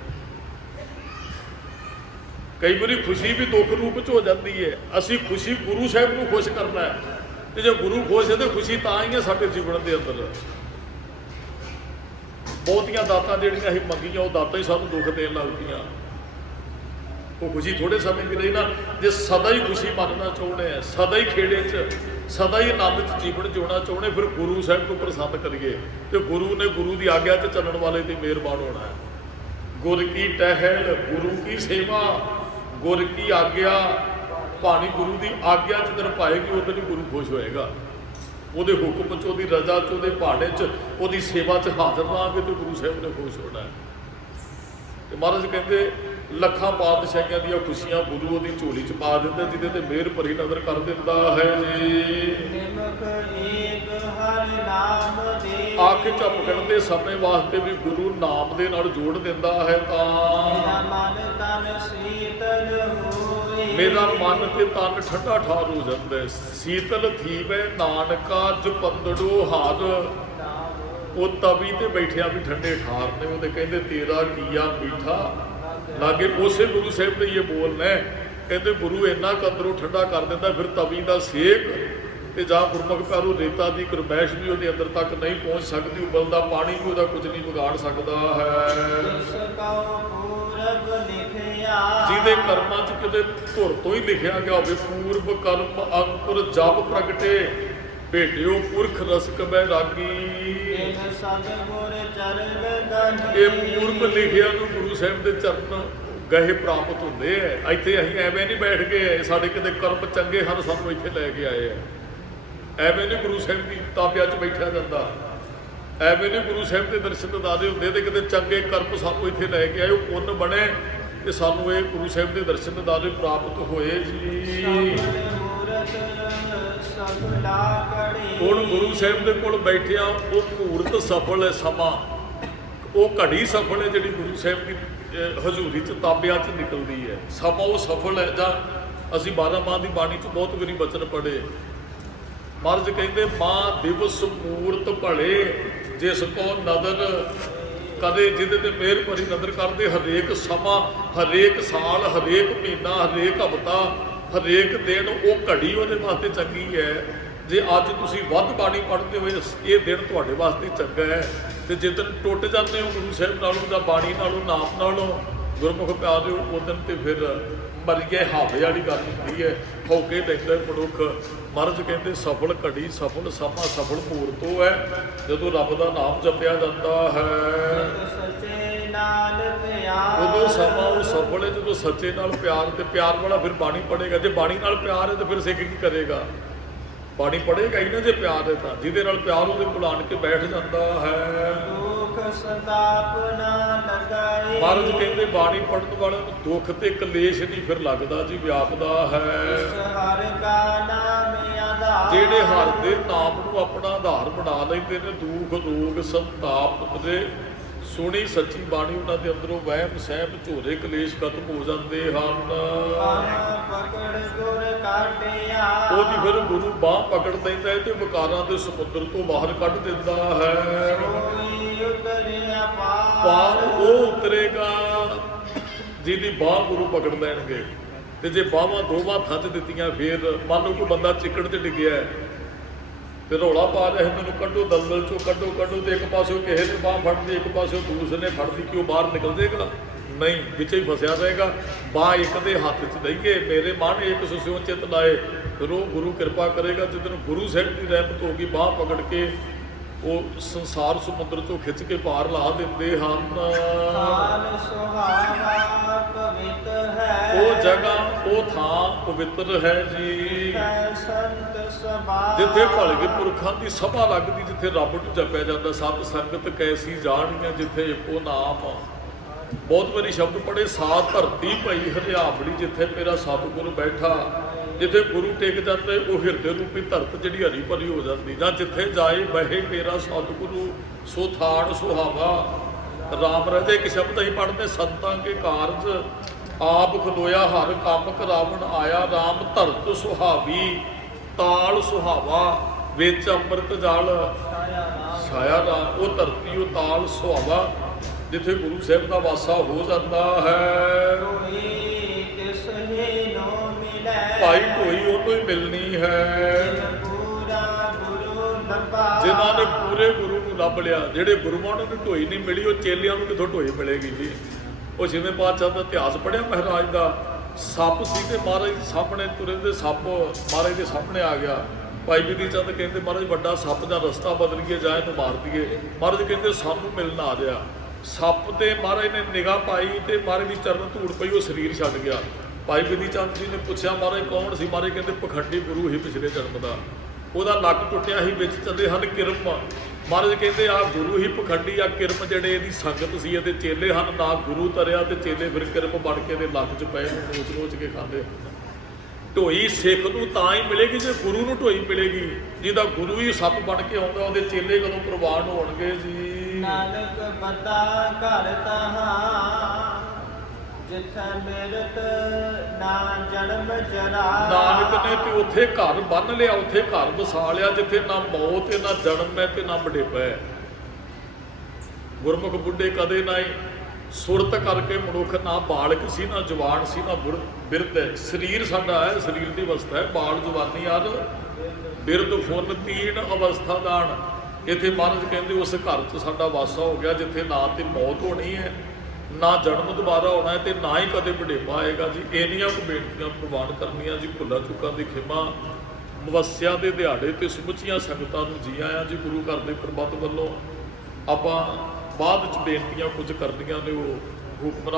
ਕਈ ਵਾਰੀ ਖੁਸ਼ੀ ਵੀ ਦੁੱਖ ਰੂਪ 'ਚ ਹੋ ਜਾਂਦੀ ਹੈ। ਅਸੀਂ ਖੁਸ਼ੀ ਗੁਰੂ ਸਾਹਿਬ ਨੂੰ ਖੁਸ਼ ਕਰਨਾ ਹੈ, ਤੇ ਜੇ ਗੁਰੂ ਖੁਸ਼ ਹੈ ਤਾਂ ਖੁਸ਼ੀ ਤਾਂ ਹੀ ਹੈ ਸਾਡੇ ਜੀਵਨ ਦੇ ਅੰਦਰ। ਬਹੁਤੀਆਂ ਦਾਤਾਂ ਜਿਹੜੀਆਂ ਅਸੀਂ ਮੰਗੀਆਂ ਉਹ ਦਾਤਾਂ ਹੀ ਸਾਨੂੰ ਦੁੱਖ ਦੇਣ ਲੱਗ ਪਈਆਂ। ਉਹ ਖੁਸ਼ੀ ਥੋੜੇ ਸਮੇਂ ਦੀ ਰਹੀ ਨਾ। ਜੇ ਸਦਾ ਹੀ ਖੁਸ਼ੀ ਮੰਨਣਾ ਚਾਹੁੰਦੇ ਆ, ਸਦਾ ਹੀ ਖੇੜੇ 'ਚ, ਸਦਾ ਹੀ ਆਨੰਦ 'ਚ ਜੀਵਨ ਜਿਉਣਾ ਚਾਹੁੰਦੇ, ਫਿਰ ਗੁਰੂ ਸਾਹਿਬ ਨੂੰ ਪ੍ਰਸੰਨ ਕਰੀਏ। ਤੇ ਗੁਰੂ ਨੇ ਗੁਰੂ ਦੀ ਆਗਿਆ 'ਚ ਚੱਲਣ ਵਾਲੇ ਤੇ ਮਿਹਰਬਾਨ ਹੋਣਾ ਹੈ। ਗੁਰ ਕੀ ਟਹਿਲ ਗੁਰੂ ਕੀ ਸੇਵਾ, ਗੁਰ ਕੀ ਆਗਿਆ ਭਾਣੀ ਗੁਰੂ ਦੀ ਆਗਿਆ 'ਚ ਦਿਨ ਪਾਏਗੀ ਉਦੋਂ ਹੀ ਗੁਰੂ ਖੁਸ਼ ਹੋਏਗਾ। ਉਹਦੇ ਹੁਕਮ 'ਚ, ਉਹਦੀ ਰਜ਼ਾ 'ਚ, ਉਹਦੇ ਭਾਣੇ 'ਚ, ਉਹਦੀ ਸੇਵਾ 'ਚ ਹਾਜ਼ਰ ਰਹਾਂਗੇ ਤੇ ਗੁਰੂ ਸਾਹਿਬ ਨੇ ਖੁਸ਼ ਹੋਣਾ ਹੈ। ਤੇ ਮਹਾਰਾਜ ਕਹਿੰਦੇ ਲੱਖਾਂ ਪਾਤਸ਼ਾਹੀਆਂ ਦੀਆਂ ਖੁਸ਼ੀਆਂ ਗੁਰੂ ਉਹਦੀ ਝੋਲੀ 'ਚ ਪਾ ਦਿੰਦਾ, ਜਿਹਦੇ ਤੇ ਮਿਹਰ ਭਰੀ ਨਜ਼ਰ ਕਰ ਦਿੰਦਾ ਹੈ ਜੀ। ਨਿਮਕ ਏਕ ਹਰਿ ਨਾਮ ਦੇ ਅੱਖ ਝਪਕਣ ਦੇ ਸਮੇਂ ਵਾਸਤੇ ਵੀ ਗੁਰੂ ਨਾਮ ਦੇ ਨਾਲ ਜੋੜ ਦਿੰਦਾ ਹੈ। ਤਾਂ ਮਨ ਤਨ ਸੀਤਲ ਹੋਏ, ਮੇਰਾ ਮਨ ਤੇ ਤਨ ਠੰਡਾ ਠਾਰ ਹੋ ਜਾਂਦਾ ਹੈ। ਸੀਤਲ ਥੀਵੇ ਨਾਨਕਾ ਜਪੰਦੜੋ ਹਾਰ, ਉਹ ਤਵੀ ਤੇ ਬੈਠਿਆ ਵੀ ਠੰਡੇ ਠਾਰ ਨੇ। ਉਹਦੇ ਕਹਿੰਦੇ ਤੇਰਾ ਕੀਆ ਮੀਠਾ ਲਾਗੇ। ਉਸੇ ਗੁਰੂ ਸਾਹਿਬ ਨੇ ਇਹ ਬੋਲਣਾ, ਕਹਿੰਦੇ ਗੁਰੂ ਇੰਨਾ ਅੰਦਰੋਂ ਠੰਡਾ ਕਰ ਦਿੰਦਾ, ਫਿਰ ਤਵੀ ਦਾ ਸੇਕ ਤੇ ਜਾਂ ਗੁਰਮੁਖ ਪਿਆਰੋ ਰੇਤਾ ਦੀ ਗਰਮੈਸ਼ ਵੀ ਉਹਦੇ ਅੰਦਰ ਤੱਕ ਨਹੀਂ ਪਹੁੰਚ ਸਕਦੀ, ਉਬਲਦਾ ਪਾਣੀ ਵੀ ਉਹਦਾ ਕੁਝ ਨਹੀਂ ਵਿਗਾੜ ਸਕਦਾ ਹੈ। ਜਿਹਦੇ ਕਰਮਾਂ 'ਚ ਕਿਤੇ ਧੁਰ ਤੋਂ ਹੀ ਲਿਖਿਆ ਗਿਆ ਹੋਵੇ ਪੂਰਬ ਕਰਮ ਅੰਕੁਰ ਜਪ ਪ੍ਰਗਟੇ, ਭੇਟਿਓ ਪੁਰਖ ਰਸਕ ਬੈਰਾਗੀ। ਇਹ ਪੂਰਬ ਲਿਖਿਆ ਨੂੰ ਗੁਰੂ ਸਾਹਿਬ ਦੇ ਚਰਨ ਗਏ ਪ੍ਰਾਪਤ ਹੁੰਦੇ ਆ। ਇੱਥੇ ਅਸੀਂ ਐਵੇਂ ਨਹੀਂ ਬੈਠ ਗਏ ਸਾਡੇ ਕਿਤੇ ਕਰਮ ਚੰਗੇ ਹਨ ਸਾਨੂੰ ਇੱਥੇ ਲੈ ਕੇ ਆਏ ਆ। ਐਵੇਂ ਨਹੀਂ ਗੁਰੂ ਸਾਹਿਬ ਦੀ ਤਾਬਿਆ 'ਚ ਬੈਠਿਆ ਜਾਂਦਾ, ਐਵੇਂ ਨਹੀਂ ਗੁਰੂ ਸਾਹਿਬ ਦੇ ਦਰਸ਼ਨ ਦਿਦਾਰੇ ਹੁੰਦੇ ਤੇ ਕਿਤੇ ਚੰਗੇ ਕਰਮ ਸਾਨੂੰ ਇੱਥੇ ਲੈ ਕੇ ਆਏ, ਉਹ ਪੁੰਨ ਬਣੇ ਤੇ ਸਾਨੂੰ ਇਹ ਗੁਰੂ ਸਾਹਿਬ ਦੇ ਦਰਸ਼ਨ ਦਿਦਾਰੇ ਪ੍ਰਾਪਤ ਹੋਏ ਜੀ। ਹੁਣ ਗੁਰੂ ਸਾਹਿਬ ਦੇ ਕੋਲ ਬੈਠਿਆ ਉਹ ਮੂਰਤ ਸਫਲ ਹੈ, ਸਮਾਂ ਉਹ ਘੜੀ ਸਫਲ ਹੈ ਜਿਹੜੀ ਗੁਰੂ ਸਾਹਿਬ ਦੀ ਹਜ਼ੂਰੀ 'ਚ ਤਾਬਿਆ 'ਚ ਨਿਕਲਦੀ ਹੈ। ਸਮਾਂ ਉਹ ਸਫਲ ਹੈ। ਜਾਂ ਅਸੀਂ 12 ਮਾਹ ਦੀ ਬਾਣੀ 'ਚ ਬਹੁਤ ਵਾਰੀ ਬਚਨ ਪੜ੍ਹੇ। ਮਹਾਰਾਜ ਕਹਿੰਦੇ ਮਾਂ ਦਿਵਸ ਮੂਰਤ ਭਲੇ, ਜਿਸ ਕੋ ਨਦਰ ਕਦੇ ਜਿਹਦੇ ਤੇ ਮਿਹਰ ਭਰੀ ਨਜ਼ਰ ਕਰਦੇ। ਹਰੇਕ ਸਮਾਂ, ਹਰੇਕ ਸਾਲ, ਹਰੇਕ ਮਹੀਨਾ, ਹਰੇਕ ਹਫ਼ਤਾ, ਹਰੇਕ ਦਿਨ ਉਹ ਘੜੀ ਉਹਦੇ ਵਾਸਤੇ ਚੰਗੀ ਹੈ। ਜੇ ਅੱਜ ਤੁਸੀਂ ਵੱਧ ਬਾਣੀ ਪੜ੍ਹਦੇ ਹੋਏ ਇਹ ਦਿਨ ਤੁਹਾਡੇ ਵਾਸਤੇ ਚੰਗਾ ਹੈ, ਤੇ ਜਿੱਦਣ ਟੁੱਟ ਜਾਂਦੇ ਹੋ ਗੁਰੂ ਸਾਹਿਬ ਨਾਲੋਂ ਜਾਂ ਬਾਣੀ ਨਾਲੋਂ, ਨਾਮ ਨਾਲੋਂ, ਗੁਰਮੁਖ ਪਿਆਰ ਦਿਓ, ਉਸ ਦਿਨ ਤੇ ਫਿਰ ਮਰੀਏ ਹਾਵੇ ਵਾਲੀ ਗੱਲ ਹੁੰਦੀ ਹੈ, ਹੌਕੇ ਲੈਂਦਾ ਮਨੁੱਖ। ਮਹਾਰਾਜ ਕਹਿੰਦੇ ਸਫਲ ਘੜੀ, ਸਫਲ ਸਮਾਂ, ਸਫਲ ਮੂਰਤੋ ਹੈ ਜਦੋਂ ਰੱਬ ਦਾ ਨਾਮ ਜਪਿਆ ਜਾਂਦਾ ਹੈ। ਉਦੋਂ ਸਮਾਂ ਉਹ ਸਫਲ ਹੈ ਜਦੋਂ ਸੱਚੇ ਨਾਲ ਪਿਆਰ, ਤੇ ਪਿਆਰ ਵਾਲਾ ਫਿਰ ਬਾਣੀ ਪੜ੍ਹੇਗਾ। ਜੇ ਬਾਣੀ ਨਾਲ ਪਿਆਰ ਹੈ ਤਾਂ ਫਿਰ ਸਿੱਖ ਕੀ ਕਰੇਗਾ? ਬਾਣੀ ਪੜ੍ਹੇਗਾ ਹੀ ਨਾ ਜੇ ਪਿਆਰ ਹੈ ਤਾਂ। ਜਿਹਦੇ ਨਾਲ ਪਿਆਰ ਉਹਦੇ ਕੋਲ ਆਣ ਕੇ ਬੈਠ ਜਾਂਦਾ ਹੈ। ਮਹਾਰਾਜ ਕਹਿੰਦੇ ਬਾਣੀ ਪੜ੍ਹਨ ਵਾਲੇ ਨੂੰ ਦੁੱਖ ਤੇ ਕਲੇਸ਼ ਨਹੀਂ ਫਿਰ ਲੱਗਦਾ ਜੀ, ਵਿਆਪਦਾ ਹੈ। ਜਿਹੜੇ ਹਰ ਦੇ ਨਾਮ ਨੂੰ ਆਪਣਾ ਆਧਾਰ ਬਣਾ ਲੈਂਦੇ ਨੇ, ਦੁੱਖ ਰੋਗ ਸੰਤਾਪ ਦੇ ਸੁਣੀ ਸੱਚੀ ਬਾਣੀ ਉਹਨਾਂ ਦੇ ਅੰਦਰੋਂ ਵਹਿਮ ਸਹਿਮ ਝੋਰੇ ਕਲੇਸ਼ ਖਤਮ ਹੋ ਜਾਂਦੇ ਹਨ। ਉਹਦੀ ਫਿਰ ਗੁਰੂ ਬਾਂਹ ਪਕੜ ਲੈਂਦਾ ਹੈ ਤੇ ਵਿਕਾਰਾਂ ਦੇ ਸਮੁੰਦਰ ਤੋਂ ਬਾਹਰ ਕੱਢ ਦਿੰਦਾ ਹੈ। ਪਾਰ ਉਹ ਉਤਰੇਗਾ ਜਿਹਦੀ ਬਾਂਹ ਗੁਰੂ ਪਕੜ ਲੈਣਗੇ। ਤੇ ਜੇ ਬਾਹਾਂ ਦੋਵਾਂ ਥੱਜ ਦਿੱਤੀਆਂ, ਫਿਰ ਮੰਨ ਲਓ ਕੋਈ ਬੰਦਾ ਚਿੱਕੜ 'ਚ ਡਿੱਗਿਆ ਤੇ ਰੌਲਾ ਪਾ ਰਿਹਾ ਮੈਨੂੰ ਕੱਢੋ ਦਲਦਲ 'ਚੋਂ, ਕੱਢੋ ਕੱਢੋ, ਤੇ ਇੱਕ ਪਾਸਿਓਂ ਕਿਸੇ ਨੇ ਬਾਂਹ ਫੜਦੀ, ਇੱਕ ਪਾਸਿਓਂ ਦੂਸਰੇ ਨੇ ਫੜਦੀ, ਕਿ ਉਹ ਬਾਹਰ ਨਿਕਲ ਜਾਏਗਾ? ਨਹੀਂ, ਵਿੱਚ ਹੀ ਫਸਿਆ ਰਹੇਗਾ। ਬਾਂਹ ਇੱਕ ਦੇ ਹੱਥ 'ਚ ਦਈਏ, ਮੇਰੇ ਮਨ ਇੱਕ ਸੁਸਿਓ ਚਿਤ ਲਾਏ, ਫਿਰ ਉਹ ਗੁਰੂ ਕਿਰਪਾ ਕਰੇਗਾ। ਜਦੋਂ ਗੁਰੂ ਸਾਹਿਬ ਦੀ ਰਹਿਮਤ ਹੋ ਗਈ, ਬਾਂਹ ਪਕੜ ਕੇ ਉਹ ਸੰਸਾਰ ਸਮੁੰਦਰ ਤੋਂ ਖਿੱਚ ਕੇ ਪਾਰ ਲਾ ਦਿੰਦੇ ਹਨ। ਹਾਲ ਸੁਹਾਵਾ ਪਵਿੱਤ ਹੈ। ਉਹ ਜਗ੍ਹਾ ਉਹ ਥਾਂ ਪਵਿੱਤਰ ਹੈ ਜੀ, ਹੈ ਸੰਤ ਸਭਾ ਜਿੱਥੇ ਭਲਕੇ ਪੁਰਖਾਂ ਦੀ ਸਭਾ ਲੱਗਦੀ, ਜਿੱਥੇ ਰੱਬ ਨੂੰ ਜਪਿਆ ਜਾਂਦਾ। ਸਤ ਸੰਗਤ ਕੈਸੀ ਜਾਣੀਆਂ ਜਿੱਥੇ ਇੱਕੋ ਨਾਮ। ਬਹੁਤ ਵਾਰੀ ਸ਼ਬਦ ਪੜ੍ਹੇ, ਸਾਤ ਧਰਤੀ ਪਈ ਹਰਿਆਵੜੀ, ਜਿੱਥੇ ਮੇਰਾ ਸਤਿਗੁਰ ਬੈਠਾ। ਜਿੱਥੇ ਗੁਰੂ ਟਿਕ ਜਾਂਦੇ ਉਹ ਹਿਰਦੇ ਰੂਪੀ ਧਰਤ ਜਿਹੜੀ ਹਰੀ ਭਰੀ ਹੋ ਜਾਂਦੀ। ਜਾਂ ਜਿੱਥੇ ਜਾਏ ਬਹਿ ਮੇਰਾ ਸਤਿਗੁਰੂ ਸੋ ਥਾਨ ਸੁਹਾਵਾ। ਰਾਮ ਰਾਜੇ ਇੱਕ ਸ਼ਬਦ ਅਸੀਂ ਪੜ੍ਹਦੇ, ਸੰਤਾਂ ਕੇ ਕਾਰਜ ਆਪ ਖਲੋਇਆ ਹਰ ਕੰਮ ਕਰਾਵਣ ਆਇਆ। ਰਾਮ ਧਰਤ ਸੁਹਾਵੀ ਤਾਲ ਸੁਹਾਵਾ, ਵਿੱਚ ਅੰਮ੍ਰਿਤ ਜਲ ਛਾਇਆ ਰਾਮ। ਉਹ ਧਰਤੀ ਉਹ ਤਾਲ ਸੁਹਾਵਾ ਜਿੱਥੇ ਗੁਰੂ ਸਾਹਿਬ ਦਾ ਵਾਸਾ ਹੋ ਜਾਂਦਾ ਹੈ। ਕੋਈ ਤਿਸ ਹੀ ਨੋ ਮਿਲੈ। ਭਾਈ ਢੋਈ ਉਹਨੂੰ ਹੀ ਮਿਲਣੀ ਹੈ ਜਿਨ ਪੂਰਾ ਗੁਰੂ ਲੱਭਾ। ਜਿਨ੍ਹਾਂ ਨੇ ਪੂਰੇ ਗੁਰੂ ਨੂੰ ਲੱਭ ਲਿਆ। ਜਿਹੜੇ ਗੁਰੂਆਂ ਨੂੰ ਢੋਈ ਨਹੀਂ ਮਿਲੀ, ਉਹ ਚੇਲਿਆਂ ਨੂੰ ਕਿੱਥੋਂ ਢੋਈ ਮਿਲੇਗੀ ਜੀ। ਉਹ ਜਿਵੇਂ ਪਾਤਸ਼ਾਹ ਦਾ ਇਤਿਹਾਸ ਪੜ੍ਹਿਆ ਮਹਾਰਾਜ ਦਾ, ਸੱਪ ਸੀ ਤੇ ਮਹਾਰਾਜ ਦੇ ਸਾਹਮਣੇ ਤੁਰੇ ਦੇ ਸੱਪ ਮਹਾਰਾਜ ਦੇ ਸਾਹਮਣੇ ਆ ਗਿਆ। ਭਾਈ ਬਿਧੀ ਚੰਦ ਕਹਿੰਦੇ ਮਹਾਰਾਜ ਵੱਡਾ ਸੱਪ ਦਾ ਰਸਤਾ ਬਦਲੀਏ ਜਾਂ ਇਹਨੂੰ ਮਾਰ ਦਈਏ। ਮਹਾਰਾਜ ਕਹਿੰਦੇ ਸਾਨੂੰ ਮਿਲਣ ਆ ਰਿਹਾ। ਸੱਪ ਤੇ ਮਹਾਰਾਜ ਨੇ ਨਿਗਾਹ ਪਾਈ ਤੇ ਮਹਾਰਾਜ ਦੀ ਚਰਨ ਧੂੜ ਪਈ, ਉਹ ਸਰੀਰ ਛੱਡ ਗਿਆ। ਭਾਈ ਬਿਧੀ ਚੰਦ ਜੀ ਨੇ ਪੁੱਛਿਆ ਮਹਾਰਾਜ ਕੌਣ ਸੀ? ਮਹਾਰਾਜ ਕਹਿੰਦੇ ਪਖੰਡੀ ਗੁਰੂ ਹੀ ਪਿਛਲੇ ਜਨਮ ਦਾ। ਉਹਦਾ ਲੱਕ ਟੁੱਟਿਆ ਸੀ, ਵਿੱਚ ਚੱਲੇ ਹਨ ਕਿਰਮ। ਮਹਾਰਾਜ ਕਹਿੰਦੇ ਆ ਗੁਰੂ ਹੀ ਪਖੰਡੀ ਆ, ਕਿਰਮ ਜਿਹੜੇ ਇਹਦੀ ਸੰਗਤ ਸੀ ਇਹਦੇ ਚੇਲੇ ਹਨ। ਨਾ ਗੁਰੂ ਤਰਿਆ ਤੇ ਚੇਲੇ ਫਿਰ ਕਿਰਮ ਬਣ ਕੇ ਇਹਦੇ ਲੱਕ 'ਚ ਪਏ, ਨੋਚ ਨੋਚ ਕੇ ਖਾਂਦੇ। ਢੋਈ ਸਿੱਖ ਨੂੰ ਤਾਂ ਹੀ ਮਿਲੇਗੀ ਜੇ ਗੁਰੂ ਨੂੰ ਢੋਈ ਮਿਲੇਗੀ। ਜਿਹਦਾ ਗੁਰੂ ਹੀ ਸੱਪ ਬਣ ਕੇ ਆਉਂਦਾ, ਉਹਦੇ ਚੇਲੇ ਕਦੋਂ ਪ੍ਰਵਾਨ ਹੋਣਗੇ ਜੀ। ਨਾਨਕ ਬੰਦਾ ਘਰ ਤਹਾਂ ਜਿੱਥੈ ਮਿਰਤ ਨਾ ਜਨਮ ਜਰਾ। ਨਾਨਕ ਨੇ ਤੇ ਉੱਥੇ ਘਰ ਬੰਨ ਲਿਆ, ਉੱਥੇ ਘਰ ਵਸਾ ਲਿਆ ਜਿੱਥੇ ਨਾ ਮੌਤ ਹੈ, ਨਾ ਜਨਮ ਹੈ ਤੇ ਨਾ ਬੁਢੇਪਾ ਹੈ। ਗੁਰਮੁਖ ਬੁੱਢੇ ਕਦੇ ਨਾ ਹੀ। ਸੁਰਤ ਕਰਕੇ ਮਨੁੱਖ ਨਾ ਬਾਲਕ ਸੀ, ਨਾ ਜਵਾਨ ਸੀ, ਨਾ ਬਿਰਧ ਹੈ। ਸਰੀਰ ਸਾਡਾ ਹੈ, ਸਰੀਰ ਦੀ ਅਵਸਥਾ ਹੈ। ਬਾਲ ਜਵਾਨੀ ਆਦ ਬਿਰਧ ਫੁੱਲ ਤੀਨ ਅਵਸਥਾ ਦਾਨ। ਇੱਥੇ ਮਹਾਰਾਜ ਕਹਿੰਦੇ ਉਸ ਘਰ 'ਚ ਸਾਡਾ ਵਾਸਾ ਹੋ ਗਿਆ ਜਿੱਥੇ ਨਾ ਤੇ ਮੌਤ ਹੋਣੀ ਹੈ, ਨਾ ਜਨਮ ਦੁਬਾਰਾ ਹੋਣਾ ਹੈ ਤੇ ਨਾ ਹੀ ਕਦੇ ਬੁਢੇਪਾ ਆਏਗਾ ਜੀ। ਇੰਨੀਆਂ ਕੁ ਬੇਨਤੀਆਂ ਪ੍ਰਵਾਨ ਕਰਨੀਆਂ ਜੀ। ਭੁੱਲਾਂ ਚੁੱਕਾਂ ਦੀ ਖਿਮਾ। ਮਵੱਸਿਆ ਦੇ ਦਿਹਾੜੇ ਤੇ ਸਮੁੱਚੀਆਂ ਸੰਗਤਾਂ ਨੂੰ ਜੀ ਆਇਆਂ ਜੀ। ਗੁਰੂ ਘਰ ਦੇ ਪ੍ਰਬੰਧ ਵੱਲੋਂ ਆਪਾਂ ਬਾਅਦ 'ਚ ਬੇਨਤੀਆਂ ਕੁਝ ਕਰਨੀਆਂ ਨੇ, ਉਹ ਹੁਕਮ